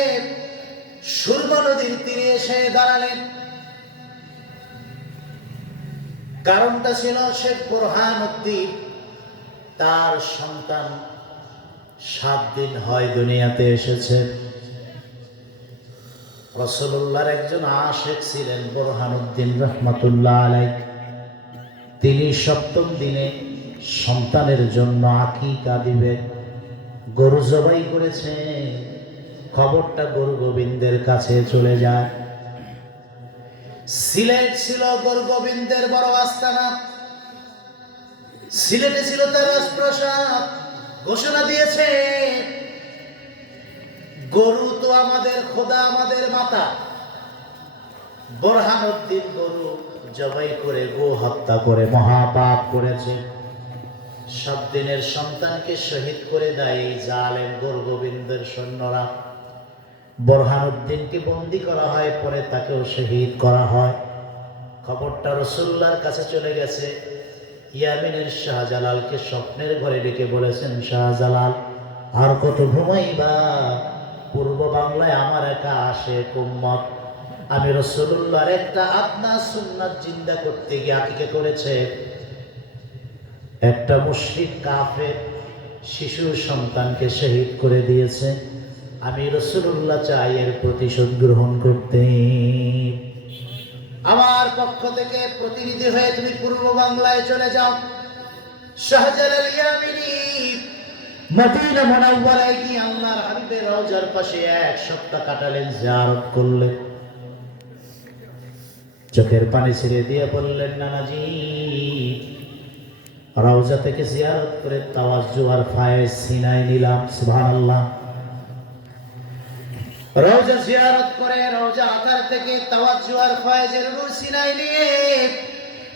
সুরমা নদীর তীরে এসে দাঁড়ালেন। কারণটা ছিল শেখ বুরহানুদ্দিন, তার সন্তান ৭ দিন হয় দুনিয়াতে এসেছে। রাসূলুল্লাহর একজন আশিক ছিলেন বুরহানুদ্দিন রাহমাতুল্লাহ আলাইহি। তিনি ৭ম দিনে সন্তানের জন্য আকিকা দিবে, গরু জবাই করেছে। খবরটা গুরু গোবিন্দের কাছে চলে যায়। সিলেট ছিল গুরু গোবিন্দের বড় আস্তানা, সিলেটে ছিল তার রাজপ্রাসাদ। ঘোষণা দিয়েছে, গরু তো আমাদের খোদা, আমাদের মাতা। বুরহানুদ্দিন গরু জবাই করে, গো হত্যা করে মহাপাপ করেছে। ৭ দিনের সন্তানকে শহীদ করে দেয় এই জালেম গুরু গোবিন্দের সৈন্যরা। বুরহানুদ্দিনকে বন্দী করা হয়, পরে তাকেও শহীদ করা হয়। খবরটা রাসূলুল্লাহর কাছে চলে গেছে। ইয়ামিনের শাহজালালকে স্বপ্নের ঘরে ডেকে বলেছেন, শাহজালাল আর কত ঘুমাইবা? পূর্ব বাংলায় আমার একা আসে উম্মত, আমি রাসূলুল্লাহর একটা আদনা সুন্নাত জিন্দা করতে গিয়ে আকিকা করেছে। একটা মুশরিক কাফের শিশু সন্তানকে শহীদ করে দিয়েছে। আমি রাসূলুল্লাহ চাই এর প্রতিশোধ গ্রহণ করতে। আমার পক্ষ থেকে প্রতিনিধি হয়ে তুমি পূর্ব বাংলায় চলে যাও। শাহজালাল ইয়ামিনী মদিনা মুনাওয়ারায় গিয়ে আল্লাহর হাবিবের রওজার পাশে ১ সপ্তাহ কাটালেন, জিয়ারত করলেন। চোখের পানি ছেড়ে দিয়ে বললেন, নানাজি রওজা থেকে জিয়ারত করে তাওয়াজ্জু আর ফায়েজ সিনায় নিলাম। সুবহানাল্লাহ। রওজা জিয়ারত করে রওজা আকার থেকে তাওয়াজ্জু আর ফায়েজের নূর সিনায় নিয়ে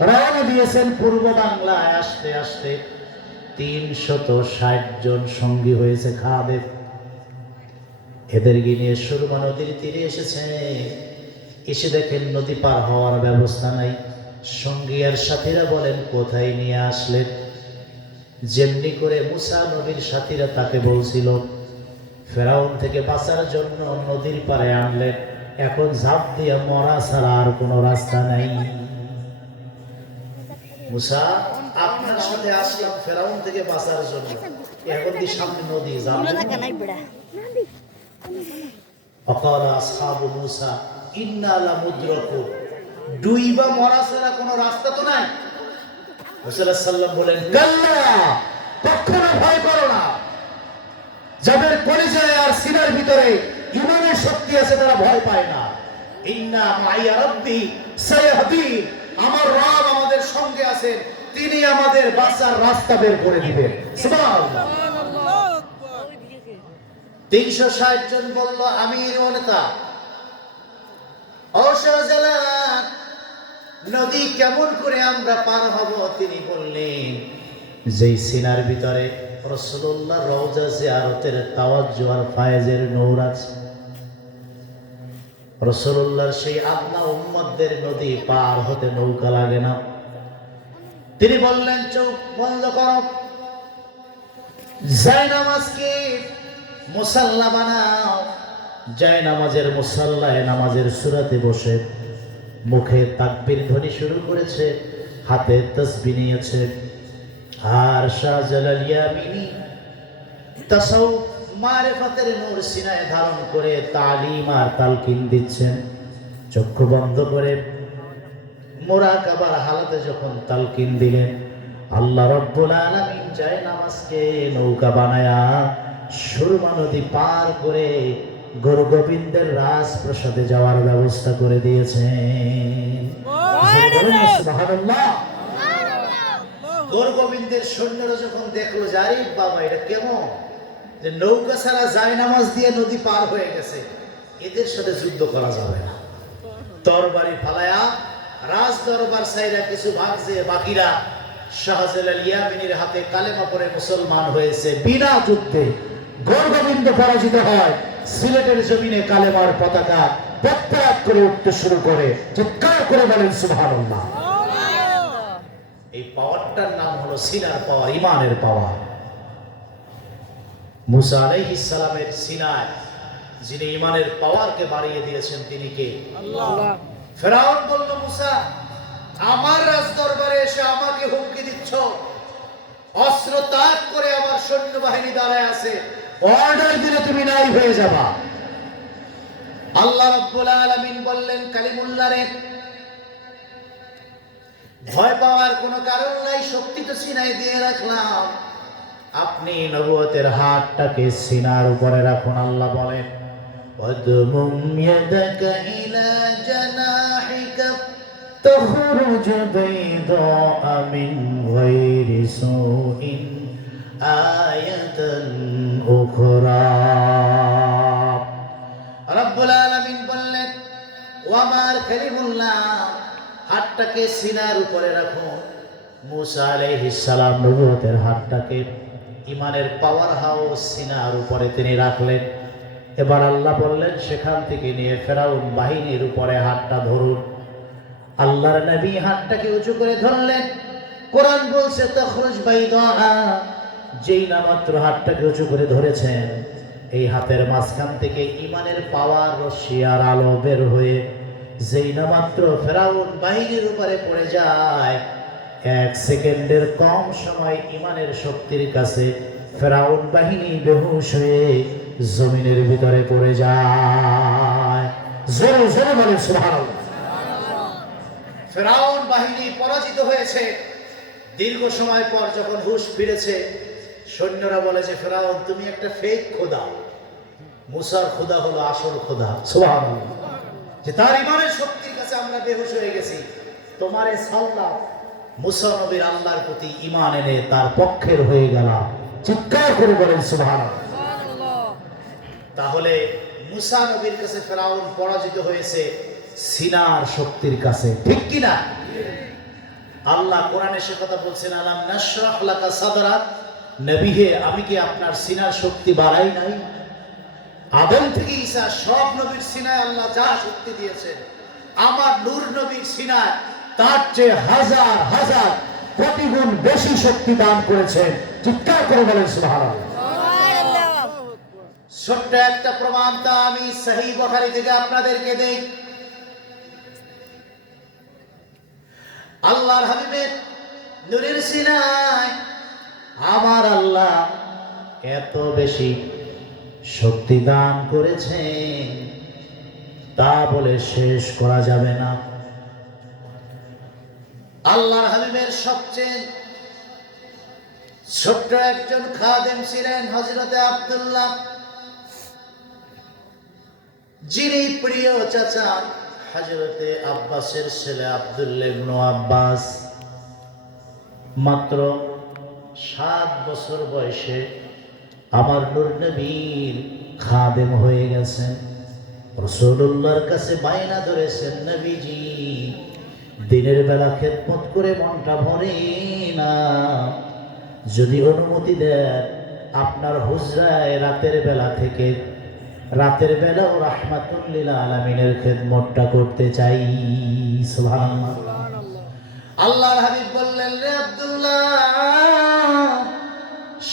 রওনা দিয়েছেন পূর্ব বাংলায়। আসতে আসতে ৩৬০ জন সঙ্গী হয়েছে খাদেম। এদেরকে নিয়ে সুরমা নদীর তীরে এসেছে। এসে দেখেন নদী পার হওয়ার ব্যবস্থা নাই। সঙ্গী আর সাথীরা বলেন, কোথায় নিয়ে আসলেন? যেমনি করে মুসা নবীর সাথীরা তাকে বলছিল, ফেরাউন থেকে বাঁচার জন্য নদীর পারে আনলেন, এখন ঝাঁপ দিয়ে মরা ছাড়া আর কোনো রাস্তা নাই। মুসা, আপনার সাথে আসলাম ফেরাউন থেকে বাঁচার জন্য, এখন কি সামনে নদী যাবেন? অকালা আসহাবু মুসা ইন্না লামুদরাকু, ডুইবা মরা ছাড়া কোনো রাস্তা তো নাই। রাসূলুল্লাহ সাল্লাল্লাহু আলাইহি ওয়াসাল্লাম বলেন, কাল্লা, কখনো ভয় করো না। যাদের কলিজায় আর সিনার ভিতরে ঈমানের শক্তি আছে তারা ভয় পায় না। ইন্না মাইয়া রাব্বি সায়াহদি, আমার রব আমাদের সঙ্গে আছেন, তিনি আমাদের বাঁচার রাস্তা বের করে দিবেন। সুবহানাল্লাহ। ৩৬০ জন বলল, আমির ও নেতা, ও শাহজালাল, নদী কেমন করে আমরা পার হব? তিনি বললেন, যেই সিনার ভিতরে রাসূলুল্লাহ রওজা জিয়ারতের তাওয়াজ্জু আর ফায়েজের নূর আছে, রাসূলুল্লাহর সেই আদনা উম্মতদের নদী পার হতে নৌকা লাগে না। তিনি বললেন, চোখ বন্ধ করো, জায়নামাজকে মুসাল্লা বানাও। জায়নামাজের মুসাল্লায় নামাজের সূরাতে বসে মুখে তাকবীর ধ্বনি শুরু করেছে, হাতে তাসবিহ নিয়েছে। আর শাহজালাল ইয়ামিনী তাসাউফ মারিফাতের নূর সিনায় ধারণ করে তালিম আর তালকিন দিচ্ছেন। চক্ষু বন্ধ করে মুরাকাবার হালাতে যখন তালকিন দিলেন, আল্লাহ রাব্বুল আলামিন জায়নামাজকে নৌকা বানায়া সুরমা নদী পার করে গুরু গোবিন্দের রাজপ্রাসাদে যাওয়ার ব্যবস্থা করে দিয়েছেন। সুবহানাল্লাহ। গুরু গোবিন্দের সৈন্যরা যখন দেখলো, জারি বাবা এটা কেমন, যে নৌকা ছাড়া জায়নামাজ দিয়ে নদী পার হয়ে গেছে, এদের সাথে যুদ্ধ করা যাবে না। তরবারি ফালায়া রাজ দরবার সাইরা কিছু ভাগছে, বাকিরা শাহজালাল ইয়ামিনীর হাতে কালেমা পড়ে মুসলমান হয়েছে বিনা যুদ্ধে। গৌরগোবিন্দ পরাজিত হয়, সিলেটের জমিনে কালেমার পতাকা প্রত্যাঘাত করে উঠতে শুরু করে। চিৎকার করে বলেন সুবহানাল্লাহ। এই পাওয়ারটার নাম হলো সিনার পাওয়ার, ইমানের পাওয়ার। মুসা আলাইহিস সালামের সিনায় যিনি ইমানের পাওয়ারকে বাড়িয়ে দিয়েছেন তিনি কে? আল্লাহ। ফেরাউন বলল, মুসা আমার রাজ দরবারে এসে আমাকে হুমকি দিচ্ছ, অস্ত্র তাক করে আমার সৈন্যবাহিনী দাঁড়ায় আছে, অর্ডার দিলে তুমি নাই হয়ে যাবা। আল্লাহ রাব্বুল আলামিন বললেন, কালিমুল্লাহ রে, ভয় পাওয়ার কোনো কারণ নাই, শক্তি তো সিনায় দিয়ে রাখলাম, আপনি নবুয়তের হাতটাকে সিনার উপরে রাখুন। আল্লাহ বলেন, ওয়াদমুম ইয়াদাকা ইলা জানাহিকা تخرج بيضاء من غير سوء آية أخرى। রব্বুল আলামিন বললেন, ও আমার কালিমুল্লাহ, হাতটাকে সিনার উপরে রাখো। মুসা আলাইহিস সালাম নবুয়তের হাতটাকে ইমানের পাওয়ার হাউস সিনার উপরে তিনি রাখলেন। এবার আল্লাহ বললেন, সেখান থেকে নিয়ে ফেরাউন বাহিনীর উপরে হাতটা ধরুন। আল্লাহর নবী হাতটাকে উঁচু করে ধরলেন। কোরআন বলছে, তখরুজ বাইদা, যেই না মাত্র হাতটাকে উঁচু করে ধরেছেন, এই হাতের মাঝখান থেকে ইমানের পাওয়ার রশ্মি আর আলো বের হয়ে যেই না মাত্র ফেরাউন বাহিনীর উপরে পড়ে যায়, 1 সেকেন্ডের কম সময় ইমানের শক্তির কাছে ফেরাউন বাহিনী বেহুশ হয়ে জমিনের ভিতরে পড়ে যায়। জোরে জোরে বলেন সুবহানাল্লাহ। ফেরাউন বাহিনী পরাজিত হয়েছে। দীর্ঘ সময় পর যখন হুঁশ ফিরেছে, সৈন্যরা বলে যে, ফেরাউন তুমি একটা ফেক খোদা। মুসার খোদা হলো আসল খোদা। সুবহানাল্লাহ। যে তার ইমানের শক্তির কাছে আমরা বেহুশ হয়ে গেছি, তোমারে সাল্লাহ। মুসা নবীর আল্লাহর প্রতি ঈমান এনে তার পক্ষের হয়ে গেলাম। চিৎকার করে বলেন সুবহানাল্লাহ। তাহলে মুসা নবীর কাছে ফেরাউন পরাজিত হয়েছে সিনার শক্তির কাছে, ঠিক কি না? আল্লাহ কোরআনে সে কথা বলছেন, আলাম নাশরাহ লাকা সাদরাক, নবী হে, আমি কি আপনার সিনার শক্তি বাড়াই নাই? আদম থেকে ঈসা সব নবীর সিনায় আল্লাহ যা শক্তি দিয়েছেন, আমার নূর নবীর সিনায় তার চেয়ে হাজার হাজার কোটি গুণ বেশি শক্তি দান করেছেন। চিৎকার করে বলেন সুবহানাল্লাহ। ছোট্ট একটা প্রমাণ তা আমি সহিহ বুখারী থেকে আপনাদেরকে দেই। আল্লাহর হাবিবের নূরের সিনায় আমার আল্লাহ এত বেশি শক্তি দান করেছেন, তা বলে শেষ করা যাবে না। আল্লাহর হাবিবের সবচেয়ে ছোট্ট একজন খাদেম ছিলেন হযরতে আব্দুল্লাহ, যিনি প্রিয় চাচা হযরতে আব্বাসের ছেলে আব্দুল্লাহ ইবনে আব্বাস মাত্র 7 বছর বয়সে আমার নূর নবীর খাদেম হয়ে গেছেন। রাসূলুল্লাহর কাছে বায়না ধরেছেন, নবীজি দিনের বেলা খেদমত করে মনটা ভরে না, যদি অনুমতি দেন আপনার হুজরায় রাতের বেলা থেকে রাতের বেলাও রাহমাতুল লিল আলামিনের খেদমতটা করতে চাই। সুবহানাল্লাহ। আল্লাহর হাবিব বললেন, রে আব্দুল্লাহ,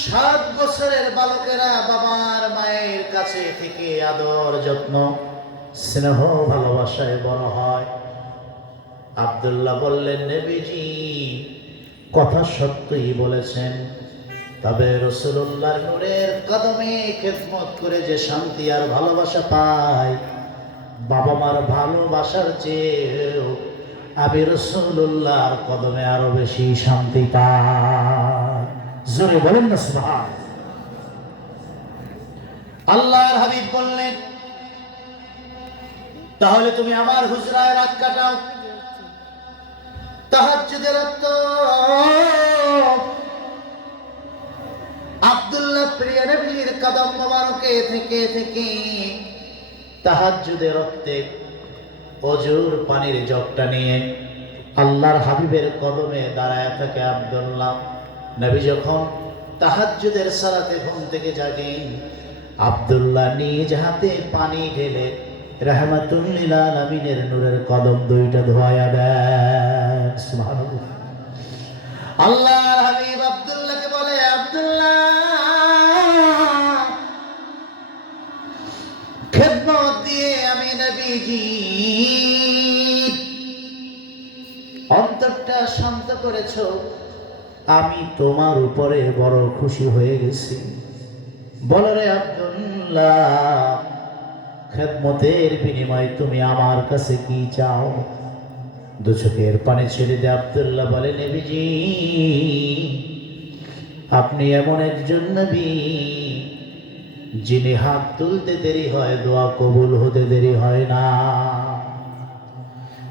7 বছরের বালকেরা বাবার মায়ের কাছে থেকে আদর যত্ন স্নেহ ভালোবাসায় বড় হয়। আব্দুল্লাহ বললেন, নবীজি কথা সত্যই বলেছেন, তবে রাসূলুল্লাহর নূরের কদমে খেদমত করে যে শান্তি আর ভালোবাসা পায়, বাবা মার ভালোবাসার চেয়েও আমি রাসূলুল্লাহর কদমে আরো বেশি শান্তি পাই। জোরে বলেন না সুবহানাল্লাহ। আল্লাহর হাবিব বললেন, তাহলে তুমি আমার হুজরায় রাত কাটাও, তাহাজ্জুদের রত আব্দুল্লাহ প্রিয় নবীর কদম মোবারকে থেকে থেকে তাহাজ্জুদের রক্তে অজুর পানির জগটা নিয়ে আল্লাহর হাবিবের কদমে দাঁড়ায় থাকে আব্দুল্লাহ। নবী যখন তাহাজ্জুদের সালাতে ঘুম থেকে জাগেন, আব্দুল্লাহ নিজ হাতে পানি ঢেলে রাহমাতুল লিল আলামিনের নূরের কদম দুইটা ধোয়া দেন। সুবহানাল্লাহ। আল্লাহর হাবিব আব্দুল্লাহকে বলে, আব্দুল্লাহ খেদমত দিয়ে আমি নবীজি অন্তরটা শান্ত করেছ, আমি তোমার উপরে বড় খুশি হয়ে গেছি। বলো রে আব্দুল্লাহ, খেদমতের বিনিময়ে তুমি আমার কাছে কি চাও? দু চোখের পানি ছেড়ে দিয়ে আব্দুল্লাহ বলে, নবীজি আপনি এমন একজন নবী যিনি হাত তুলতে দেরি হয় দোয়া কবুল হতে দেরি হয় না।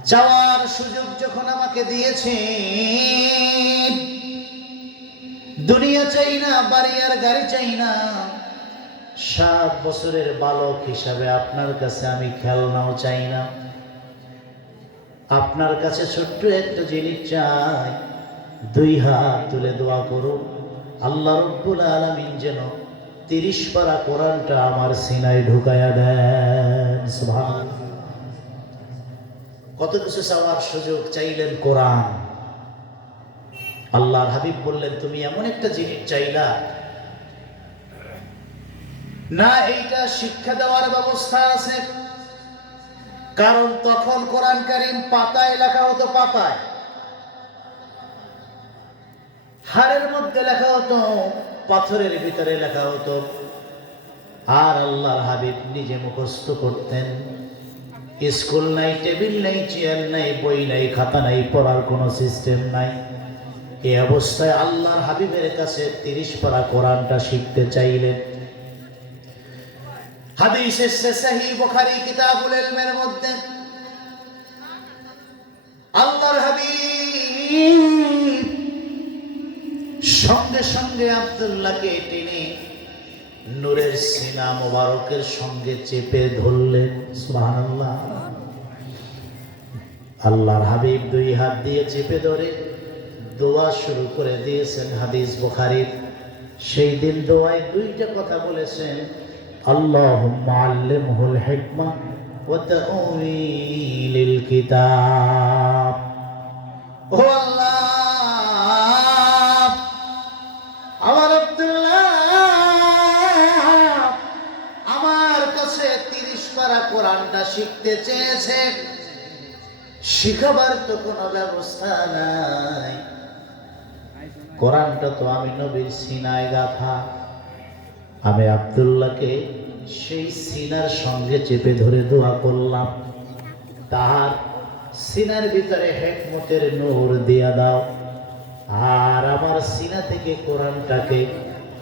চাওয়ার সুযোগ যখন আমাকে দিয়েছেন, দুনিয়া চাই না, বাড়ি আর গাড়ি চাই না, 7 বছরের বালক হিসাবে আপনার কাছে আমি খেলনাও চাই না। আপনার কাছে ছোট্ট একটা জিনিস চাই, 2 হাত তুলে দোয়া করুন, আল্লাহ রব্বুল আলামিন যেন 30 পারা কোরআনটা আমার সিনায় ঢুকায়া দেন। সুবহানাল্লাহ। কত কিছু চাওয়ার সুযোগ চাইলেন কোরআন। আল্লাহর হাবিব বললেন, তুমি এমন একটা জিনিস চাইলা না, এইটা শিক্ষা দেওয়ার ব্যবস্থা আছে। কারণ তখন কোরআন কারীম পাতায় লেখা হতো, পাতায় হাড়ের মধ্যে লেখা হতো, পাথরের ভিতরে লেখা হতো। আর আল্লাহর হাবিব নিজে মুখস্থ করতেন। স্কুল নাই, টেবিল নাই, চেয়ার নাই, বই নাই, খাতা নাই, পড়ার কোনো সিস্টেম নাই। এই অবস্থায় আল্লাহর হাবিবের কাছে 30 পারা কোরআনটা শিখতে চাইলেন। হাদিস এসেছে সহিহ বুখারী কিতাবুল ইলমের মধ্যে, আল্লাহর হাবিব সঙ্গে সঙ্গে আব্দুল্লাহকে টেনে নূরের সিনা মোবারকের সঙ্গে চেপে ধরলেন। সুবহানাল্লাহ। আল্লাহর হাবিব 2 হাত দিয়ে চেপে ধরে দোয়া শুরু করে দিয়েছেন। হাদিস বুখারীর। সেই দিন দোয়ায় 2টা কথা বলেছেন, আল্লাহুম্মা আল্লিমহুল হিকমা ওয়া তাউইলিল কিতাব। ও আল্লাহ, আমার আব্দুল্লাহ আমার কাছে 30 পারা কোরআনটা শিখতে চেয়েছে, শিখাবার তো কোনো ব্যবস্থা নাই। কোরআনটা তো আমি নবীর সিনায় গাঁথা। আমি আব্দুল্লাহকে সেই সিনার সঙ্গে চেপে ধরে দোয়া করলাম, তার সিনার ভিতরে হিকমতের নূর দিয়া দাও, আর আমার সিনা থেকে কোরআনটাকে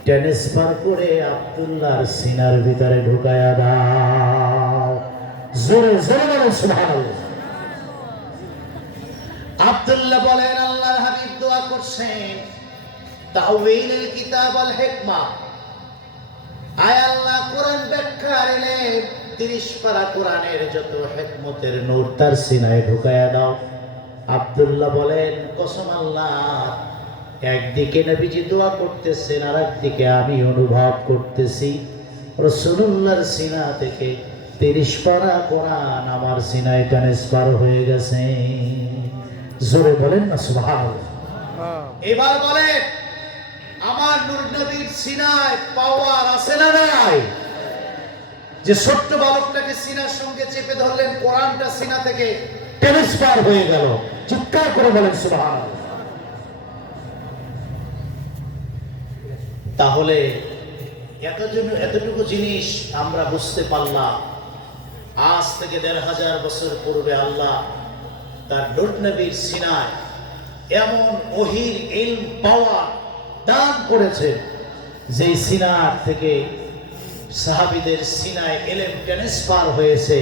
ট্রান্সফার করে আব্দুল্লাহর সিনার ভিতরে ঢুকায়া দাও। জোরে জোরে বলেন সুবহানাল্লাহ। আব্দুল্লাহ বলেন, আল্লাহর হাবিব দোয়া করছেন, তাউইলুল কিতাব আল হিকমা, আয় আল্লাহ কোরআন ব্যাখ্যার এলেম 30 পারা কোরআনের যত হিকমতের নূর তার সিনায় ঢুকায়া দাও। আব্দুল্লাহ বলেন, কসম আল্লাহ, একদিকে নবীজি দোয়া করতেছেন, আর একদিকে আমি অনুভব করতেছি রাসূলুল্লাহর সিনা থেকে 30 পারা কোরআন আমার সিনায় ট্রান্সফার হয়ে গেছে। জোরে বলেন না সুবহানাল্লাহ। এবার বলেন, আমার নূর নবীর সিনায় পাওয়ার আছে না নাই? যে ছোট্ট বালকটাকে সিনার সঙ্গে চেপে ধরলেন, কোরআনটা সিনা থেকে ট্রান্সফার হয়ে গেল। চিৎকার করে বলেন সুবহানাল্লাহ। তাহলে এতটুকু জিনিস আমরা বুঝতে পারলাম। আজ থেকে 1500 বছর পূর্বে আল্লাহ তার নূর নবীর সিনায় এমন ওহীর ইলম পাওয়ার দান করেছেন, যে সিনার থেকে সাহাবীদের সিনায় ইলম ট্রান্সফার হয়েছে।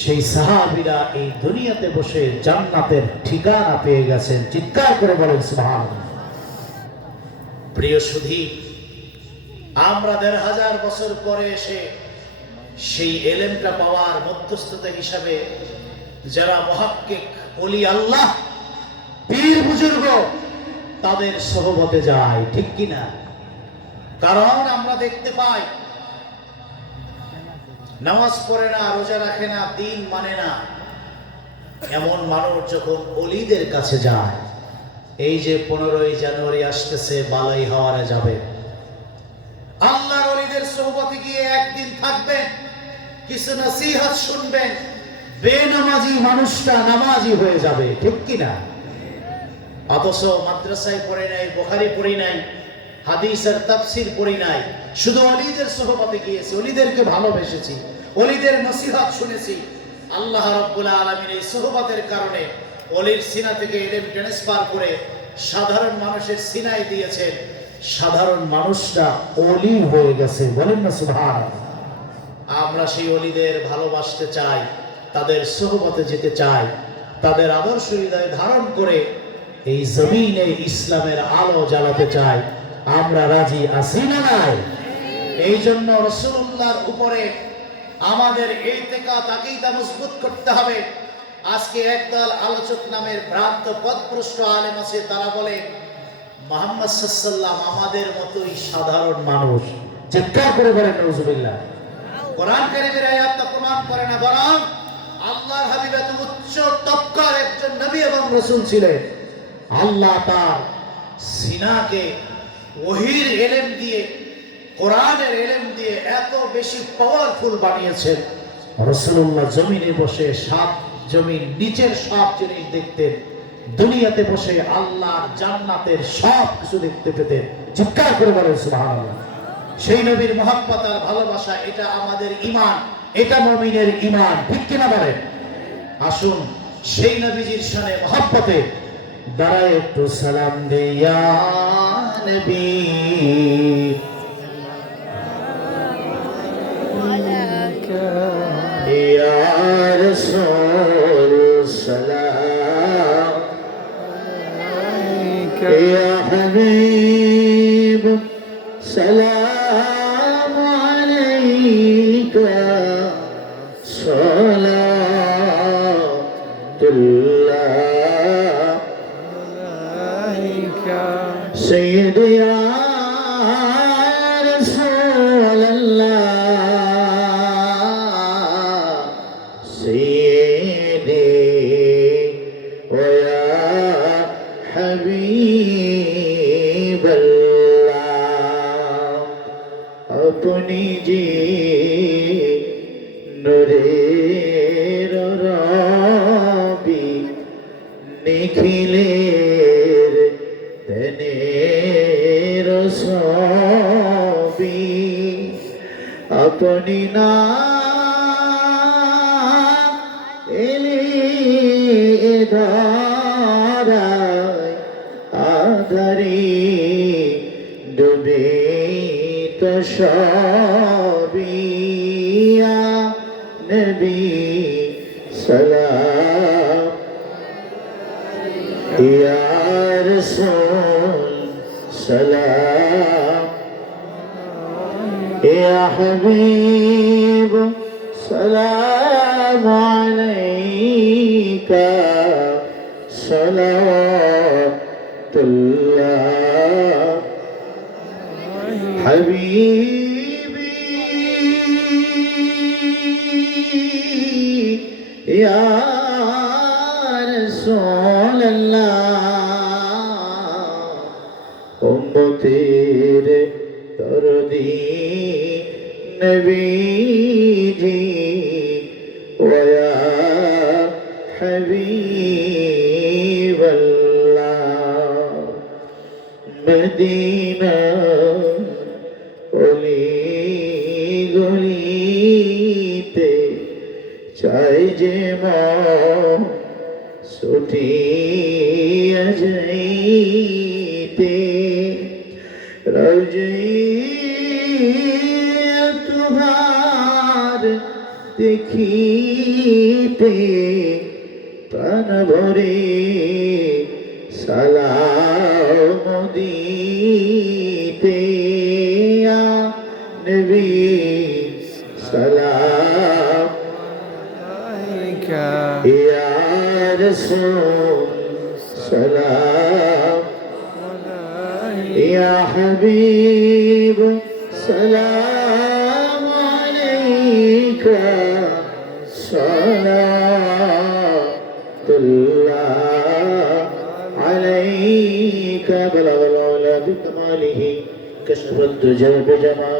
সেই সাহাবীরা এই দুনিয়াতে বসে জান্নাতের ঠিকানা পেয়ে গেছেন। চিৎকার করে বলেন সুবহানাল্লাহ। প্রিয় সুধী, আমরা ১৫০০ বছর পরে এসে সেই এলেমটা পাওয়ার মধ্যস্থতা হিসাবে যারা মুহাক্কিক ওলি আল্লাহ পীর বুজুর্গ তাদের সোহবতে যায়, ঠিক কিনা? কারণ আমরা দেখতে পাই নামাজ পড়ে না, রোজা রাখে না, দিন মানে না, এমন মানুষ যখন ওলিদের কাছে যায়, এই যে 15ই জানুয়ারি আসতেছে, বালাই হাওয়ারে যাবে, আল্লাহর ওলিদের সোহবতে গিয়ে একদিন থাকবেন, কিছু নসিহত শুনবেন, বেনামাজি মানুষটা নামাজি হয়ে যাবে, ঠিক কিনা? অথচ মাদ্রাসায় পড়ে নাই, বুখারী পড়ি নাই, হাদিসের তাফসীর পড়ি নাই, শুধু ওলিদের সোহবতে গিয়েছি, ওলিদেরকে ভালোবেসেছি, ওলিদের নসিহত শুনেছি। আল্লাহ রাব্বুল আলামিন এই সোহবতের কারণে ওলির সিনা থেকে ইলম ট্রান্সফার করে সাধারণ মানুষের সিনায় দিয়েছেন, সাধারণ মানুষটা ওলি হয়ে গেছে, বলেন না সুবহানাল্লাহ। আমরা সেই ওলিদের ভালোবাসতে চাই, তাদের সোহবতে যেতে চাই, তাদের আদর্শ হৃদয়ে ধারণ করে এই জমিনে ইসলামের আলো জ্বালাতে চাই। আমরা রাজি আছি না নাই? এই জন্য রাসূলুল্লাহর উপরে আমাদের ইতিকাদ আকীদা মজবুত করতে হবে। আজকে একদল আলোচক নামের ভ্রান্ত পথভ্রষ্ট আলেম আছে, তারা বলে মুহাম্মদ সাল্লাল্লাহু আমাদের মতোই সাধারণ মানুষ। চিৎকার করে বলেন নাউজুবিল্লাহ। কোরআন কারীমের আয়াত প্রমাণ করে না, বরং আল্লাহর হাবিব এত উচ্চ তবকার একজন নবী এবং রাসূল ছিলেন। আল্লাহ তার সিনাকে ওহীর ইলম দিয়ে, কোরআনের ইলম দিয়ে এত বেশি পাওয়ারফুল বানিয়েছেন। রাসূলুল্লাহ জমিনে বসে সাত জমিন নিচের সব জিনিস দেখতেন, দুনিয়াতে বসে আল্লাহর জান্নাতের সব কিছু দেখতে পেতেন। চিৎকার করে বলেন সুবহানাল্লাহ। সেই নবীর মহব্বত আর ভালোবাসা, এটা আমাদের ঈমান, এটা মুমিনের ঈমান, ঠিক কিনা বলেন? আসুন সেই নবীজির শানে মহব্বতে দাঁড়ায় একটু সালাম দেই, ইয়া নবী ইয়া রাসূল সালাম ইয়া হাবিব সালাম আলাইকা সালাতুল্লাহ سيدي يا رسول الله سيدي ويا حبيب الله अपनी जी नूरेर रबी निखिले अपनी ना एले धाराय आधारी डूबे तो शबिया नबी सलाम या रसूल सलाम يا حبيب سلام عليك صلوات الله حبيبي يا رسول الله أمتي تردي نبيجي ويا حبيب الله مدينة أولي গলিতে চাই যে মা ছুটিয়া যাইতে রোজে দেখিতে প্রাণ ভরে সালাম দিতে نبي سلام عليك يا رسول سلام يا حبيب سلام عليك صلاة الله عليك بلغ العلا بكماله كشف الدجى بجماله